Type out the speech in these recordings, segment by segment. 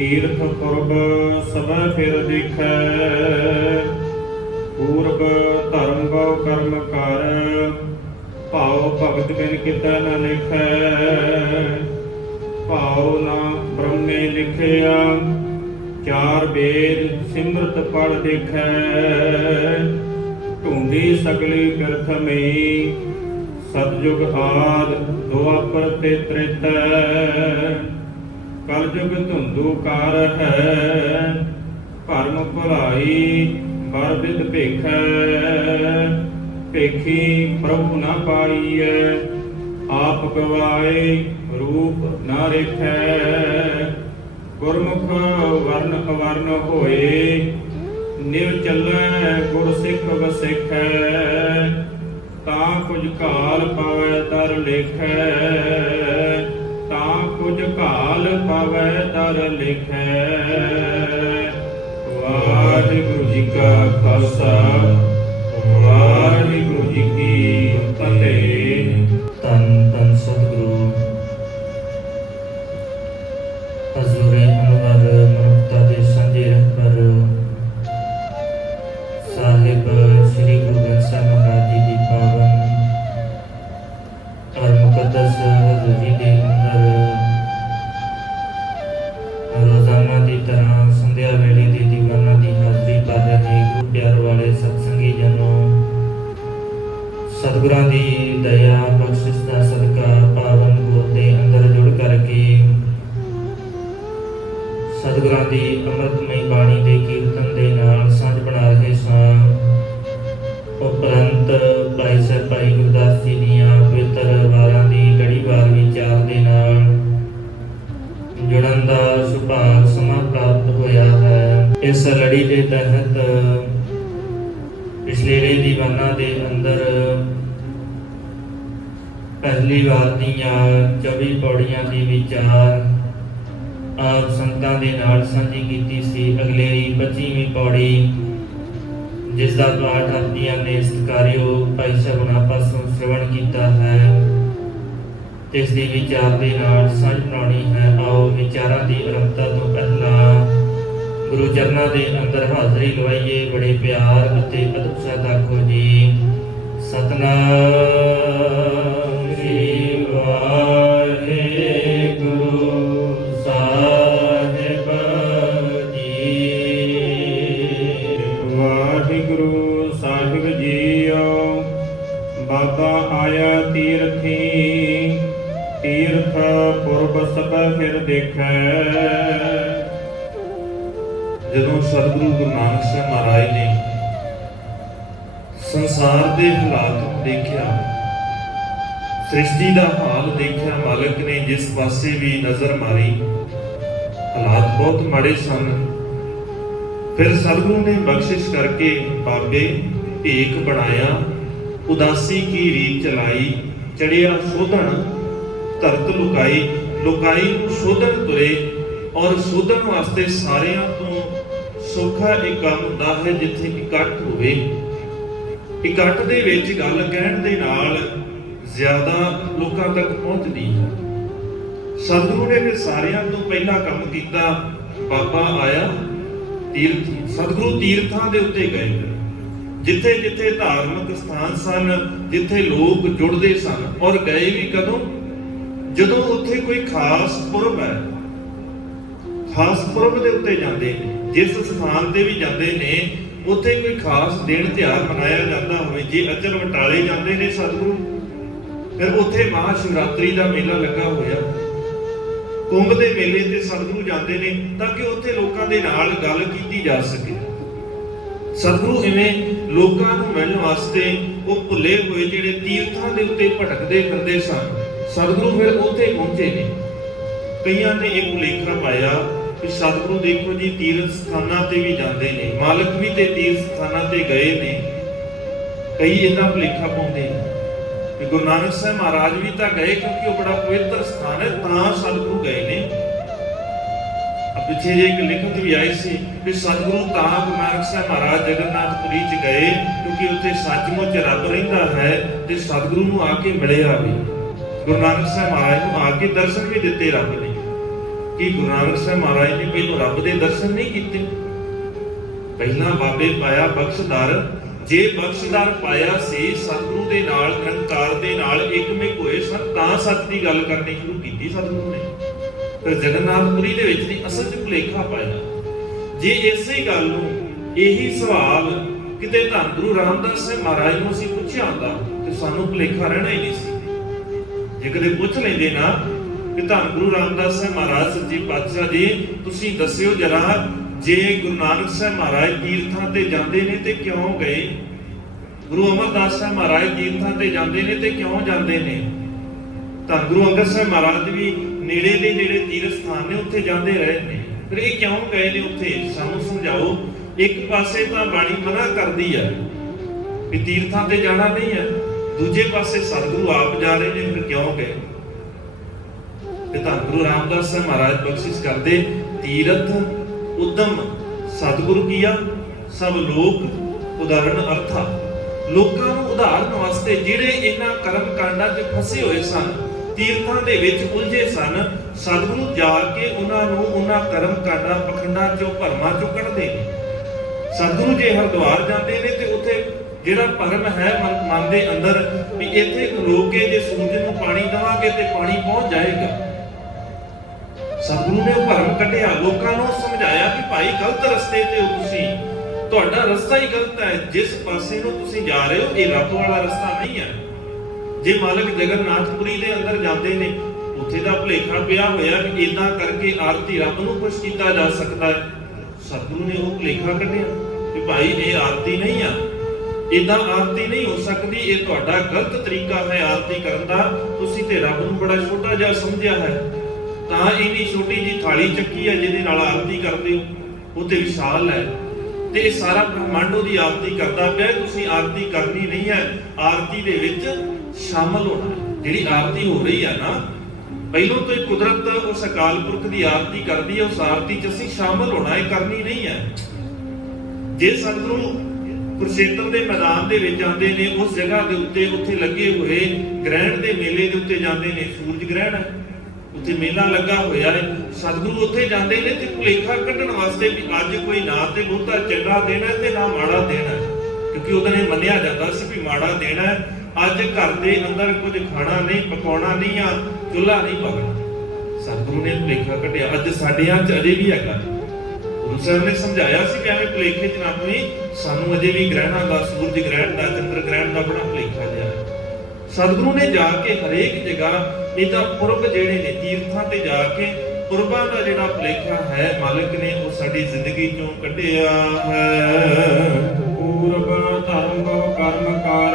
तीर्थ पुरब सब फिर दिखै, पूर्व धर्म बहु कर्म कर, भाव भगत बिन कितै न लिखै। भाव न ब्रह्मे लिखिया, चार वेद सिमरत पढ़ दिखै। ढूंढी सगली प्रथमे, सतयुग आद दुआपर ते त्रेतै। कलयुग धुंधु कार है, भरम भुलाई बर बिद भेखै। भेखी प्रभु न पाईऐ, आप गवाए रूप न रेखै। गुरमुख वर्ण अवर्ण होए, निव चलै गुर सिख वसिखै। तां कुछ काल पावै दर लेखै, तां कुछ काल पावै दर लिखै। वाहिगुरु जी का खालसा, वाहिगुरु जी की फतेह। धन धन सतगुरु हजूरे अनवर मनुखता दे सांझे रहबर साहिब श्री गुरु ग्रंथ साहिब महाराज जी की पावन और मुकद्दस हजूरी के अंदर रोजाना की तरह संध्या वेले के दीवाना की हाजरी कर रहे गुरु प्यार वाले सत्संगी जनों, सतगुरां दी दया बख्शिश दा सदका पावन गुर दे अंदर जुड़ करके सतगुरां दी अमृतमई बाणी दे कीर्तन दे नाल सांझ बना रहे सां। उपरंत भाई साहब भाई गुरदास जी दीयां पवित्र वारां दी लड़ीवार विचार दे नाल जुड़न दा सुभाग समां प्राप्त होया है। इस लड़ी के तहत पिछले दीवाना दे अंदर पहली बार दियां 24 पौड़ियां दी विचार आप संतां दे नाल सांझी कीती सी। अगलेरी 25वीं पौड़ी जिस दा पाठ आप दियां ने सत्कारियो भाई साहब होणां पासों श्रवण कीता है, इस दी विचार दे नाल सांझ बनाउणी है। आओ विचारां दी आरंभता तो पहला गुरु चरनां दे अंदर हाज़री लवाइए। बड़े प्यार अते अदब साथ आखो जी सतनाम श्री वाहिगुरु साहिब जी। वाहिगुरु साहिब जीओ, बाबा आया तीरथी, तीर्थ पुरब सब फिर देखै। ਜਦੋਂ ਸਤਿਗੁਰੂ ਗੁਰੂ ਨਾਨਕ ਸਾਹਿਬ ਮਹਾਰਾਜ ਨੇ ਸੰਸਾਰ ਦੇ ਹਾਲਾਤ ਨੂੰ ਦੇਖਿਆ, ਸ੍ਰਿਸ਼ਟੀ ਦਾ ਹਾਲ ਦੇਖਿਆ, ਮਾਲਕ ਨੇ ਜਿਸ ਪਾਸੇ ਵੀ ਨਜ਼ਰ ਮਾਰੀ ਹਾਲਾਤ ਬਹੁਤ ਮਾੜੇ ਸਨ। ਫਿਰ ਸਤਿਗੁਰੂ ਨੇ ਬਖਸ਼ਿਸ਼ ਕਰਕੇ ਬਾਬੇ ਢੇਕ ਬਣਾਇਆ, ਉਦਾਸੀ ਕੀ ਰੀਤ ਚਲਾਈ, ਚੜਿਆ ਸੋਧਣ ਧਰਤ ਲੁਕਾਈ, ਲੁਕਾਈ ਨੂੰ ਸੋਧਣ ਤੁਰੇ। ਔਰ ਸੋਧਣ ਵਾਸਤੇ ਸਾਰਿਆਂ ਤੋਂ ਸੌਖਾ ਇਹ ਕੰਮ ਹੁੰਦਾ ਹੈ ਜਿੱਥੇ ਇਕੱਠ ਹੋਵੇ। ਇਕੱਠ ਦੇ ਵਿੱਚ ਗੱਲ ਕਹਿਣ ਦੇ ਨਾਲ ਜ਼ਿਆਦਾ ਲੋਕਾਂ ਤੱਕ ਪਹੁੰਚਦੀ ਹੈ। ਸਤਿਗੁਰੂ ਨੇ ਫਿਰ ਸਾਰਿਆਂ ਤੋਂ ਪਹਿਲਾਂ ਕੰਮ ਕੀਤਾ, ਬਾਬਾ ਆਇਆ ਤੀਰਥੀ। ਸਤਿਗੁਰੂ ਤੀਰਥਾਂ ਦੇ ਉੱਤੇ ਗਏ, ਜਿੱਥੇ ਜਿੱਥੇ ਧਾਰਮਿਕ ਸਥਾਨ ਸਨ, ਜਿੱਥੇ ਲੋਕ ਜੁੜਦੇ ਸਨ। ਔਰ ਗਏ ਵੀ ਕਦੋਂ? ਜਦੋਂ ਉੱਥੇ ਕੋਈ ਖਾਸ ਪੁਰਬ ਹੈ, ਖਾਸ ਪੁਰਬ ਦੇ ਉੱਤੇ ਜਾਂਦੇ ਨੇ। ਜਿਸ ਸਥਾਨ ਤੇ ਵੀ ਜਾਂਦੇ ਨੇ ਉੱਥੇ ਕੋਈ ਖਾਸ ਦਿਨ ਤਿਉਹਾਰ ਮਨਾਇਆ ਜਾਂਦਾ ਹੋਵੇ। ਜੇ ਅਚਲ ਬਟਾਲੇ ਜਾਂਦੇ ਨੇ ਸਤਿਗੁਰੂ, ਫਿਰ ਉੱਥੇ ਮਹਾ ਸ਼ਿਵਰਾਤਰੀ ਦਾ ਮੇਲਾ ਲੱਗਾ ਹੋਇਆ। ਕੁੰਭ ਦੇ ਮੇਲੇ ਤੇ ਸਤਿਗੁਰੂ ਜਾਂਦੇ ਨੇ ਤਾਂ ਕਿ ਉੱਥੇ ਲੋਕਾਂ ਦੇ ਨਾਲ ਗੱਲ ਕੀਤੀ ਜਾ ਸਕੇ। ਸਤਿਗੁਰੂ ਇਵੇਂ ਲੋਕਾਂ ਨੂੰ ਮਿਲਣ ਵਾਸਤੇ ਉਹ ਭੁੱਲੇ ਹੋਏ ਜਿਹੜੇ ਤੀਰਥਾਂ ਦੇ ਉੱਤੇ ਭਟਕਦੇ ਫਿਰਦੇ ਸਨ, ਸਤਿਗੁਰੂ ਫਿਰ ਉੱਥੇ ਪਹੁੰਚੇ ਨੇ। ਕਈਆਂ ਨੇ ਇਹ ਭੁਲੇਖਾ ਪਾਇਆ ਕਿ ਸਤਿਗੁਰੂ ਦੇਖੋ ਜੀ ਤੀਰਥ ਸਥਾਨਾਂ ਤੇ ਵੀ ਜਾਂਦੇ ਨੇ, ਮਾਲਕ ਵੀ ਤੇ ਤੀਰਥ ਸਥਾਨਾਂ ਤੇ ਗਏ ਨੇ। ਕਈ ਇਹਦਾ ਭੁਲੇਖਾ ਪਾਉਂਦੇ ਨੇ ਕਿ ਗੁਰੂ ਨਾਨਕ ਸਾਹਿਬ ਮਹਾਰਾਜ ਵੀ ਤਾਂ ਗਏ ਕਿਉਂਕਿ ਉਹ ਬੜਾ ਪਵਿੱਤਰ ਸਥਾਨ ਹੈ, ਤਾਂ ਸਤਿਗੁਰੂ ਗਏ ਨੇ। ਪਿੱਛੇ ਜੇ ਇੱਕ ਲਿਖਤ ਵੀ ਆਈ ਸੀ ਕਿ ਸਤਿਗੁਰੂ ਤਾਂ ਗੁਰੂ ਨਾਨਕ ਸਾਹਿਬ ਮਹਾਰਾਜ ਜਗਨਨਾਥਪੁਰੀ ਚ ਗਏ ਕਿਉਂਕਿ ਉੱਥੇ ਸੱਚਮੁੱਚ ਰੱਬ ਰਹਿੰਦਾ ਹੈ ਤੇ ਸਤਿਗੁਰੂ ਨੂੰ ਆ ਕੇ ਮਿਲਿਆ ਵੀ। ਗੁਰੂ ਨਾਨਕ ਸਾਹਿਬ ਮਹਾਰਾਜ ਨੂੰ ਆ ਕੇ ਦਰਸ਼ਨ ਵੀ ਦਿੱਤੇ ਰੱਬ ਨੇ। ਕਿ ਗੁਰੂ ਨਾਨਕ ਸਾਹਿਬ ਮਹਾਰਾਜ ਨੇ ਪਹਿਲੋਂ ਰੱਬ ਦੇ ਦਰਸ਼ਨ ਨਹੀਂ ਕੀਤੇ? ਪਹਿਲਾਂ ਬਾਬੇ ਪਾਇਆ ਬਖਸ਼ਦਾਰ। ਜੇ ਬਖਸ਼ਦਾਰ ਪਾਇਆ ਸੀ ਸਤਿਗੁਰੂ ਦੇ ਨਾਲ, ਨਿਰੰਕਾਰ ਦੇ ਨਾਲ ਇੱਕਮਿਕ ਹੋਏ ਸਨ, ਤਾਂ ਸੱਚ ਦੀ ਗੱਲ ਕਰਨੀ ਸ਼ੁਰੂ ਕੀਤੀ ਸਤਿਗੁਰੂ ਨੇ। ਫਿਰ ਜਗਨਨਾਥਪੁਰੀ ਦੇ ਵਿੱਚ ਨਹੀਂ, ਅਸਲ 'ਚ ਭੁਲੇਖਾ ਪਾਇਆ। ਜੇ ਇਸੇ ਗੱਲ ਨੂੰ, ਇਹੀ ਸਵਾਲ ਕਿਤੇ ਧੰਨ ਗੁਰੂ ਰਾਮਦਾਸ ਸਾਹਿਬ ਮਹਾਰਾਜ ਨੂੰ ਅਸੀਂ ਪੁੱਛਿਆ ਹੁੰਦਾ ਤੇ ਸਾਨੂੰ ਭੁਲੇਖਾ ਰਹਿਣਾ ਹੀ ਨਹੀਂ ਸੀ। ਜੇ ਕਦੇ ਪੁੱਛ ਲੈਂਦੇ ਨਾ ਕਿ ਧੰਨ ਗੁਰੂ ਰਾਮਦਾਸ ਸਾਹਿਬ ਮਹਾਰਾਜ ਸੱਚੇ ਪਾਤਸ਼ਾਹ ਜੀ ਤੁਸੀਂ ਦੱਸਿਓ ਜਰਾ, ਜੇ ਗੁਰੂ ਨਾਨਕ ਸਾਹਿਬ ਮਹਾਰਾਜ ਤੀਰਥਾਂ ਤੇ ਜਾਂਦੇ ਨੇ ਤੇ ਕਿਉਂ ਗਏ? ਗੁਰੂ ਅਮਰਦਾਸ ਸਾਹਿਬ ਮਹਾਰਾਜ ਤੀਰਥਾਂ ਤੇ ਜਾਂਦੇ ਨੇ ਤੇ ਕਿਉਂ ਜਾਂਦੇ ਨੇ? ਧੰਨ ਗੁਰੂ ਅੰਗਦ ਸਾਹਿਬ ਮਹਾਰਾਜ ਵੀ ਨੇੜੇ ਦੇ ਜਿਹੜੇ ਤੀਰਥ ਸਥਾਨ ਨੇ ਉੱਥੇ ਜਾਂਦੇ ਰਹੇ ਨੇ, ਫਿਰ ਇਹ ਕਿਉਂ ਗਏ ਨੇ ਉੱਥੇ? ਸਾਨੂੰ ਸਮਝਾਓ। ਇੱਕ ਪਾਸੇ ਤਾਂ ਬਾਣੀ ਮਨਾ ਕਰਦੀ ਹੈ ਕਿ ਤੀਰਥਾਂ ਤੇ ਜਾਣਾ ਨਹੀਂ ਹੈ, ਦੂਜੇ ਪਾਸੇ ਸਤਿਗੁਰੂ ਆਪ ਜਾ ਰਹੇ ਨੇ, ਫਿਰ ਕਿਉਂ ਗਏ? ਤੇ ਧੰਨ ਗੁਰੂ ਰਾਮਦਾਸ ਸਾਹਿਬ ਮਹਾਰਾਜ ਬਖਸ਼ਿਸ਼ ਕਰਦੇ, ਤੀਰਥ ਉਦਮ ਸਤਿਗੁਰੂ ਕੀਆ ਸਭ ਲੋਕ ਉਦਾਹਰਨ ਅਰਥਾ। ਲੋਕਾਂ ਨੂੰ ਉਦਾਹਰਨ ਵਾਸਤੇ ਜਿਹੜੇ ਇਹਨਾਂ ਕਰਮ ਕਾਂਡਾਂ 'ਚ ਫਸੇ ਹੋਏ ਸਨ, ਤੀਰਥਾਂ ਦੇ ਵਿੱਚ ਉਲਝੇ ਸਨ, ਸਤਿਗੁਰੂ ਜਾ ਕੇ ਉਹਨਾਂ ਨੂੰ ਉਹਨਾਂ ਕਰਮ ਕਾਂਡਾਂ ਪਖੰਡਾਂ 'ਚੋਂ, ਭਰਮਾਂ 'ਚੋਂ ਕੱਢਦੇ ਨੇ। ਸਤਿਗੁਰੂ ਜੇ ਹਰਿਦੁਆਰ ਜਾਂਦੇ ਨੇ ਤੇ ਉੱਥੇ ਜਿਹੜਾ ਭਰਮ ਹੈ ਮਨ ਦੇ ਅੰਦਰ ਵੀ ਇੱਥੇ ਖਲੋ ਕੇ ਜੇ ਸੂਰਜ ਨੂੰ ਪਾਣੀ ਦੇਵਾਂਗੇ ਤੇ ਪਾਣੀ ਪਹੁੰਚ ਜਾਏਗਾ, ਸਤਿਗੁਰੂ ਨੇ ਉਹ ਭਰਮ ਕੱਢਿਆ, ਲੋਕਾਂ ਨੂੰ ਸਮਝਾਇਆ ਕਿ ਭਾਈ ਗਲਤ ਰਸਤੇ ਤੇ ਹੋ ਤੁਸੀਂ, ਤੁਹਾਡਾ ਰਸਤਾ ਹੀ ਗਲਤ ਹੈ, ਜਿਸ ਪਾਸੇ ਨੂੰ ਤੁਸੀਂ ਜਾ ਰਹੇ ਹੋ ਇਹ ਰੱਬ ਵਾਲਾ ਰਸਤਾ ਨਹੀਂ ਹੈ। ਜੇ ਮਾਲਕ ਜਗਨਨਾਥਪੁਰੀ ਦੇ ਅੰਦਰ ਜਾਂਦੇ ਨੇ, ਉੱਥੇ ਦਾ ਭੁਲੇਖਾ ਪਿਆ ਹੋਇਆ ਕਿ ਇਦਾਂ ਕਰਕੇ ਆਰਤੀ ਰੱਬ ਨੂੰ ਖੁਸ਼ ਕੀਤਾ ਜਾ ਸਕਦਾ ਹੈ। ਸਤਿਗੁਰੂ ਨੇ ਉਹ ਭੁਲੇਖਾ ਕੱਢਿਆ ਕਿ ਭਾਈ ਇਹ ਆਰਤੀ ਨਹੀਂ ਆ, ਇਦਾਂ ਆਰਤੀ ਨਹੀਂ ਹੋ ਸਕਦੀ, ਇਹ ਤੁਹਾਡਾ ਗਲਤ ਤਰੀਕਾ ਹੈ ਆਰਤੀ ਕਰਨ ਦਾ, ਤੁਸੀਂ ਤੇ ਰੱਬ ਨੂੰ ਬੜਾ ਛੋਟਾ ਜਿਹਾ ਸਮਝਿਆ ਹੈ, ਤਾਂ ਇੰਨੀ ਛੋਟੀ ਜੀ ਥਾਲੀ ਚੱਕੀ ਹੈ ਜਿਹਦੇ ਨਾਲ ਆਰਤੀ ਕਰਦੇ ਹੋ, ਉਹ ਤੇ ਵਿਸ਼ਾਲ ਹੈ ਤੇ ਇਹ ਸਾਰਾ ਬ੍ਰਹਮੰਡ ਉਹਦੀ ਆਰਤੀ ਕਰਦਾ ਪਿਆ। ਤੁਸੀਂ ਆਰਤੀ ਕਰਨੀ ਨਹੀਂ ਹੈ, ਆਰਤੀ ਦੇ ਵਿੱਚ ਸ਼ਾਮਲ ਹੋਣਾ। ਜਿਹੜੀ ਆਰਤੀ ਹੋ ਰਹੀ ਹੈ ਨਾ, ਪਹਿਲੋਂ ਤੋਂ ਹੀ ਕੁਦਰਤ ਉਸ ਅਕਾਲ ਪੁਰਖ ਦੀ ਆਰਤੀ ਕਰਦੀ ਹੈ, ਉਸ ਆਰਤੀ 'ਚ ਅਸੀਂ ਸ਼ਾਮਲ ਹੋਣਾ, ਇਹ ਕਰਨੀ ਨਹੀਂ ਹੈ। ਜੇ ਸਤਿਗੁਰੂ ਕੁਰੂਕਸ਼ੇਤਰ ਦੇ ਮੈਦਾਨ ਦੇ ਵਿੱਚ ਆਉਂਦੇ ਨੇ, ਉਸ ਜਗ੍ਹਾ ਦੇ ਉੱਤੇ ਉੱਥੇ ਲੱਗੇ ਹੋਏ ਗ੍ਰਹਿਣ ਦੇ ਮੇਲੇ ਦੇ ਉੱਤੇ ਜਾਂਦੇ ਨੇ, ਸੂਰਜ ਗ੍ਰਹਿਣ ਹੈ, ਉੱਥੇ ਮੇਲਾ ਲੱਗਾ ਹੋਇਆ ਹੈ, ਸਤਿਗੁਰੂ ਉੱਥੇ ਜਾਂਦੇ ਨੇ ਤੇ ਭੁਲੇਖਾ ਕੱਢਣ ਵਾਸਤੇ ਵੀ ਅੱਜ ਕੋਈ ਨਾ ਤੇ ਬਹੁਤਾ ਚੰਗਾ ਦਿਨ ਹੈ ਤੇ ਨਾ ਮਾੜਾ ਦਿਨ ਹੈ, ਕਿਉਂਕਿ ਉਹਦੇ ਨੇ ਮੰਨਿਆ ਜਾਂਦਾ ਸੀ ਵੀ ਮਾੜਾ ਦਿਨ ਹੈ, ਅੱਜ ਘਰ ਦੇ ਅੰਦਰ ਕੁਝ ਖਾਣਾ ਨਹੀਂ, ਪਕਾਉਣਾ ਨਹੀਂ ਆ, ਚੁੱਲ੍ਹਾ ਨਹੀਂ ਪਕਣਾ। ਸਤਿਗੁਰੂ ਨੇ ਭੁਲੇਖਾ ਕੱਢਿਆ, ਅੱਜ ਸਾਡੇ ਹੱਥ 'ਚ ਅਜੇ ਵੀ ਹੈਗਾ। ਗੁਰੂ ਸਾਹਿਬ ਨੇ ਸਮਝਾਇਆ ਸੀ ਕਿ ਐਵੇਂ ਭੁਲੇਖੇ 'ਚ ਨਾ ਪਈ, ਸਾਨੂੰ ਅਜੇ ਵੀ ਗ੍ਰਹਿਣਾਂ ਦਾ, ਸੂਰਜ ਗ੍ਰਹਿਣ ਦਾ, ਚੰਦਰ ਗ੍ਰਹਿਣ ਦਾ ਬੜਾ ਭੁਲੇਖਾ ਜਿਹਾ ਹੈ। ਸਤਿਗੁਰੂ ਨੇ ਜਾ ਕੇ ਹਰੇਕ ਜਗ੍ਹਾ ਇਹਦਾ ਪੁਰਬ ਜਿਹੜੇ ਨੇ, ਤੀਰਥਾਂ ਤੇ ਜਾ ਕੇ ਪੁਰਬਾਂ ਦਾ ਜਿਹੜਾ ਭੁਲੇਖਾ ਹੈ ਮਾਲਕ ਨੇ ਉਹ ਸਾਡੀ ਜ਼ਿੰਦਗੀ 'ਚੋਂ ਕੱਢਿਆ ਹੈ। ਪੂਰਬ ਧਰਮ ਕੋ ਕਰਮ ਕਰ,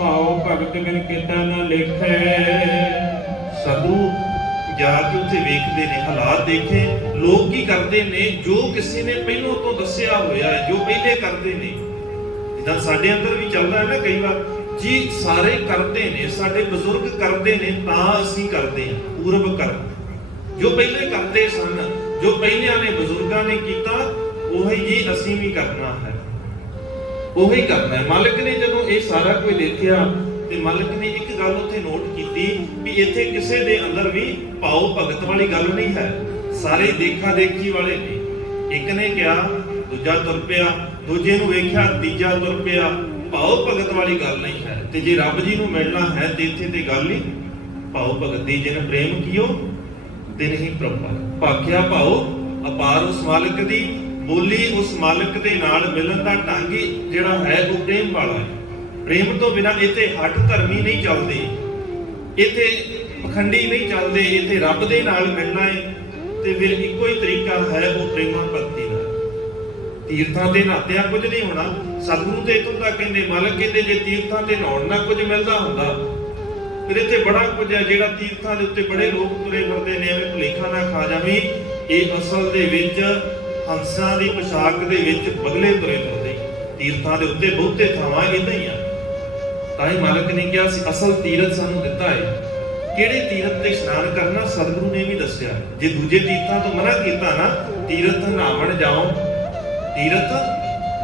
ਭਾਉ ਭਗਤ ਬਿਨ ਕਿਤੇ ਨ ਲਿਖੇ। ਸਤਿਗੁਰੂ ਜਾ ਕੇ ਉੱਥੇ ਵੇਖਦੇ ਨੇ, ਹਾਲਾਤ ਦੇਖੇ, ਲੋਕ ਕੀ ਕਰਦੇ ਨੇ, ਜੋ ਕਿਸੇ ਨੇ ਪਹਿਲੋਂ ਤੋਂ ਦੱਸਿਆ ਹੋਇਆ ਹੈ, ਜੋ ਪਹਿਲੇ ਕਰਦੇ ਨੇ। ਜਿੱਦਾਂ ਸਾਡੇ ਅੰਦਰ ਵੀ ਚੱਲਦਾ ਹੈ ਨਾ ਕਈ ਵਾਰ, ਜੀ ਸਾਰੇ ਕਰਦੇ ਨੇ, ਸਾਡੇ ਬਜ਼ੁਰਗ ਕਰਦੇ ਨੇ ਤਾਂ ਅਸੀਂ ਕਰਦੇ ਹਾਂ। ਪੂਰਬ ਕਰਮ ਜੋ ਪਹਿਲੇ ਕਰਦੇ ਸਨ, ਜੋ ਪਹਿਲਿਆਂ ਨੇ ਬਜ਼ੁਰਗਾਂ ਨੇ ਕੀਤਾ, ਉਹੀ ਜੀ ਅਸੀਂ ਵੀ ਕਰਨਾ ਹੈ, ਉਹੀ ਕਰਨਾ ਹੈ। ਮਾਲਕ ਨੇ ਜਦੋਂ ਇਹ ਸਾਰਾ ਕੁਝ ਦੇਖਿਆ ਤੇ ਮਾਲਕ ਨੇ ਇੱਕ ਗੱਲ ਉੱਥੇ ਨੋਟ ਕੀਤੀ ਵੀ ਇੱਥੇ ਕਿਸੇ ਦੇ ਅੰਦਰ ਵੀ ਭਾਉ ਭਗਤ ਵਾਲੀ ਗੱਲ ਨਹੀਂ ਹੈ, ਸਾਰੇ ਦੇਖਾ ਦੇਖੀ ਵਾਲੇ ਨੇ। ਇੱਕ ਨੇ ਕਿਹਾ, ਦੂਜਾ ਤੁਰ ਪਿਆ, ਦੂਜੇ ਨੂੰ ਵੇਖਿਆ, ਤੀਜਾ ਤੁਰ ਪਿਆ। ਭਾਉ ਭਗਤ ਵਾਲੀ ਗੱਲ ਨਹੀਂ ਹੈ। ਤੇ ਜੇ ਰੱਬ ਜੀ ਨੂੰ ਮਿਲਣਾ ਹੈ ਤੇ ਇੱਥੇ ਤੇ ਗੱਲ ਹੀ ਭਾਉ ਭਗਤ ਦੀ। ਜਿਨ ਪ੍ਰੇਮ ਕੀਓ ਤੇ ਨਹੀਂ ਪ੍ਰਭਾ ਭਾਖਿਆ ਭਾਉ ਅਪਾਰ ਉਸ ਮਾਲਕ ਦੀ ਬੋਲੀ, ਉਸ ਮਾਲਕ ਦੇ ਨਾਲ ਮਿਲਣ ਦਾ ਢੰਗ ਜਿਹੜਾ ਹੈ ਉਹ ਪ੍ਰੇਮ ਵਾਲਾ ਹੈ। ਪ੍ਰੇਮ ਤੋਂ ਬਿਨਾਂ ਇੱਥੇ ਹੱਠ ਧਰਮੀ ਨਹੀਂ ਚੱਲਦੇ, ਇੱਥੇ ਪਖੰਡੀ ਨਹੀਂ ਚੱਲਦੇ, ਇੱਥੇ ਰੱਬ ਦੇ ਨਾਲ ਮਿਲਣਾ ਹੈ ਤੇ ਫਿਰ ਇੱਕੋ ਹੀ ਤਰੀਕਾ ਹੈ, ਉਹ ਪ੍ਰੇਮਾ ਭਗਤੀ ਦਾ। ਤੀਰਥਾਂ ਤੇ ਨਹਾਤਿਆਂ ਕੁਝ ਨਹੀਂ ਹੋਣਾ। ਸਤਿਗੁਰੂ ਤੇ ਇਤੋਂ ਤੱਕ ਕਹਿੰਦੇ, ਮਾਲਕ ਕਹਿੰਦੇ ਜੇ ਤੀਰਥਾਂ ਤੇ ਨਹਾਉਣ ਨਾਲ ਕੁਝ ਮਿਲਦਾ ਹੁੰਦਾ, ਫਿਰ ਇੱਥੇ ਬੜਾ ਕੁਝ ਹੈ ਜਿਹੜਾ ਤੀਰਥਾਂ ਦੇ ਉੱਤੇ ਬੜੇ ਲੋਕ ਤੁਰੇ ਫਿਰਦੇ ਨੇ, ਐਵੇਂ ਭੁਲੇਖਾ ਨਾ ਖਾ ਜਾਵੀਂ। ਇਹ ਅਸਲ ਦੇ ਵਿੱਚ ਹੰਸਾਂ ਦੀ ਪੋਸ਼ਾਕ ਦੇ ਵਿੱਚ ਬਗਲੇ ਤੁਰੇ ਫਿਰਦੇ। ਤੀਰਥਾਂ ਦੇ ਉੱਤੇ ਬਹੁਤੇ ਥਾਵਾਂ ਇਦਾਂ ਹੀ ਆ। ਤਾਂ ਹੀ ਮਾਲਕ ਨੇ ਕਿਹਾ ਸੀ ਅਸਲ ਤੀਰਥ ਸਾਨੂੰ ਦਿੱਤਾ ਹੈ। ਕਿਹੜੇ ਤੀਰਥ ਤੇ ਇਸ਼ਨਾਨ ਕਰਨਾ ਸਤਿਗੁਰੂ ਨੇ ਵੀ ਦੱਸਿਆ। ਜੇ ਦੂਜੇ ਤੀਰਥਾਂ ਤੋਂ ਮਨਾ ਕੀਤਾ ਨਾ, ਤੀਰਥ ਨਹਾਵਣ ਜਾਓ, ਤੀਰਥ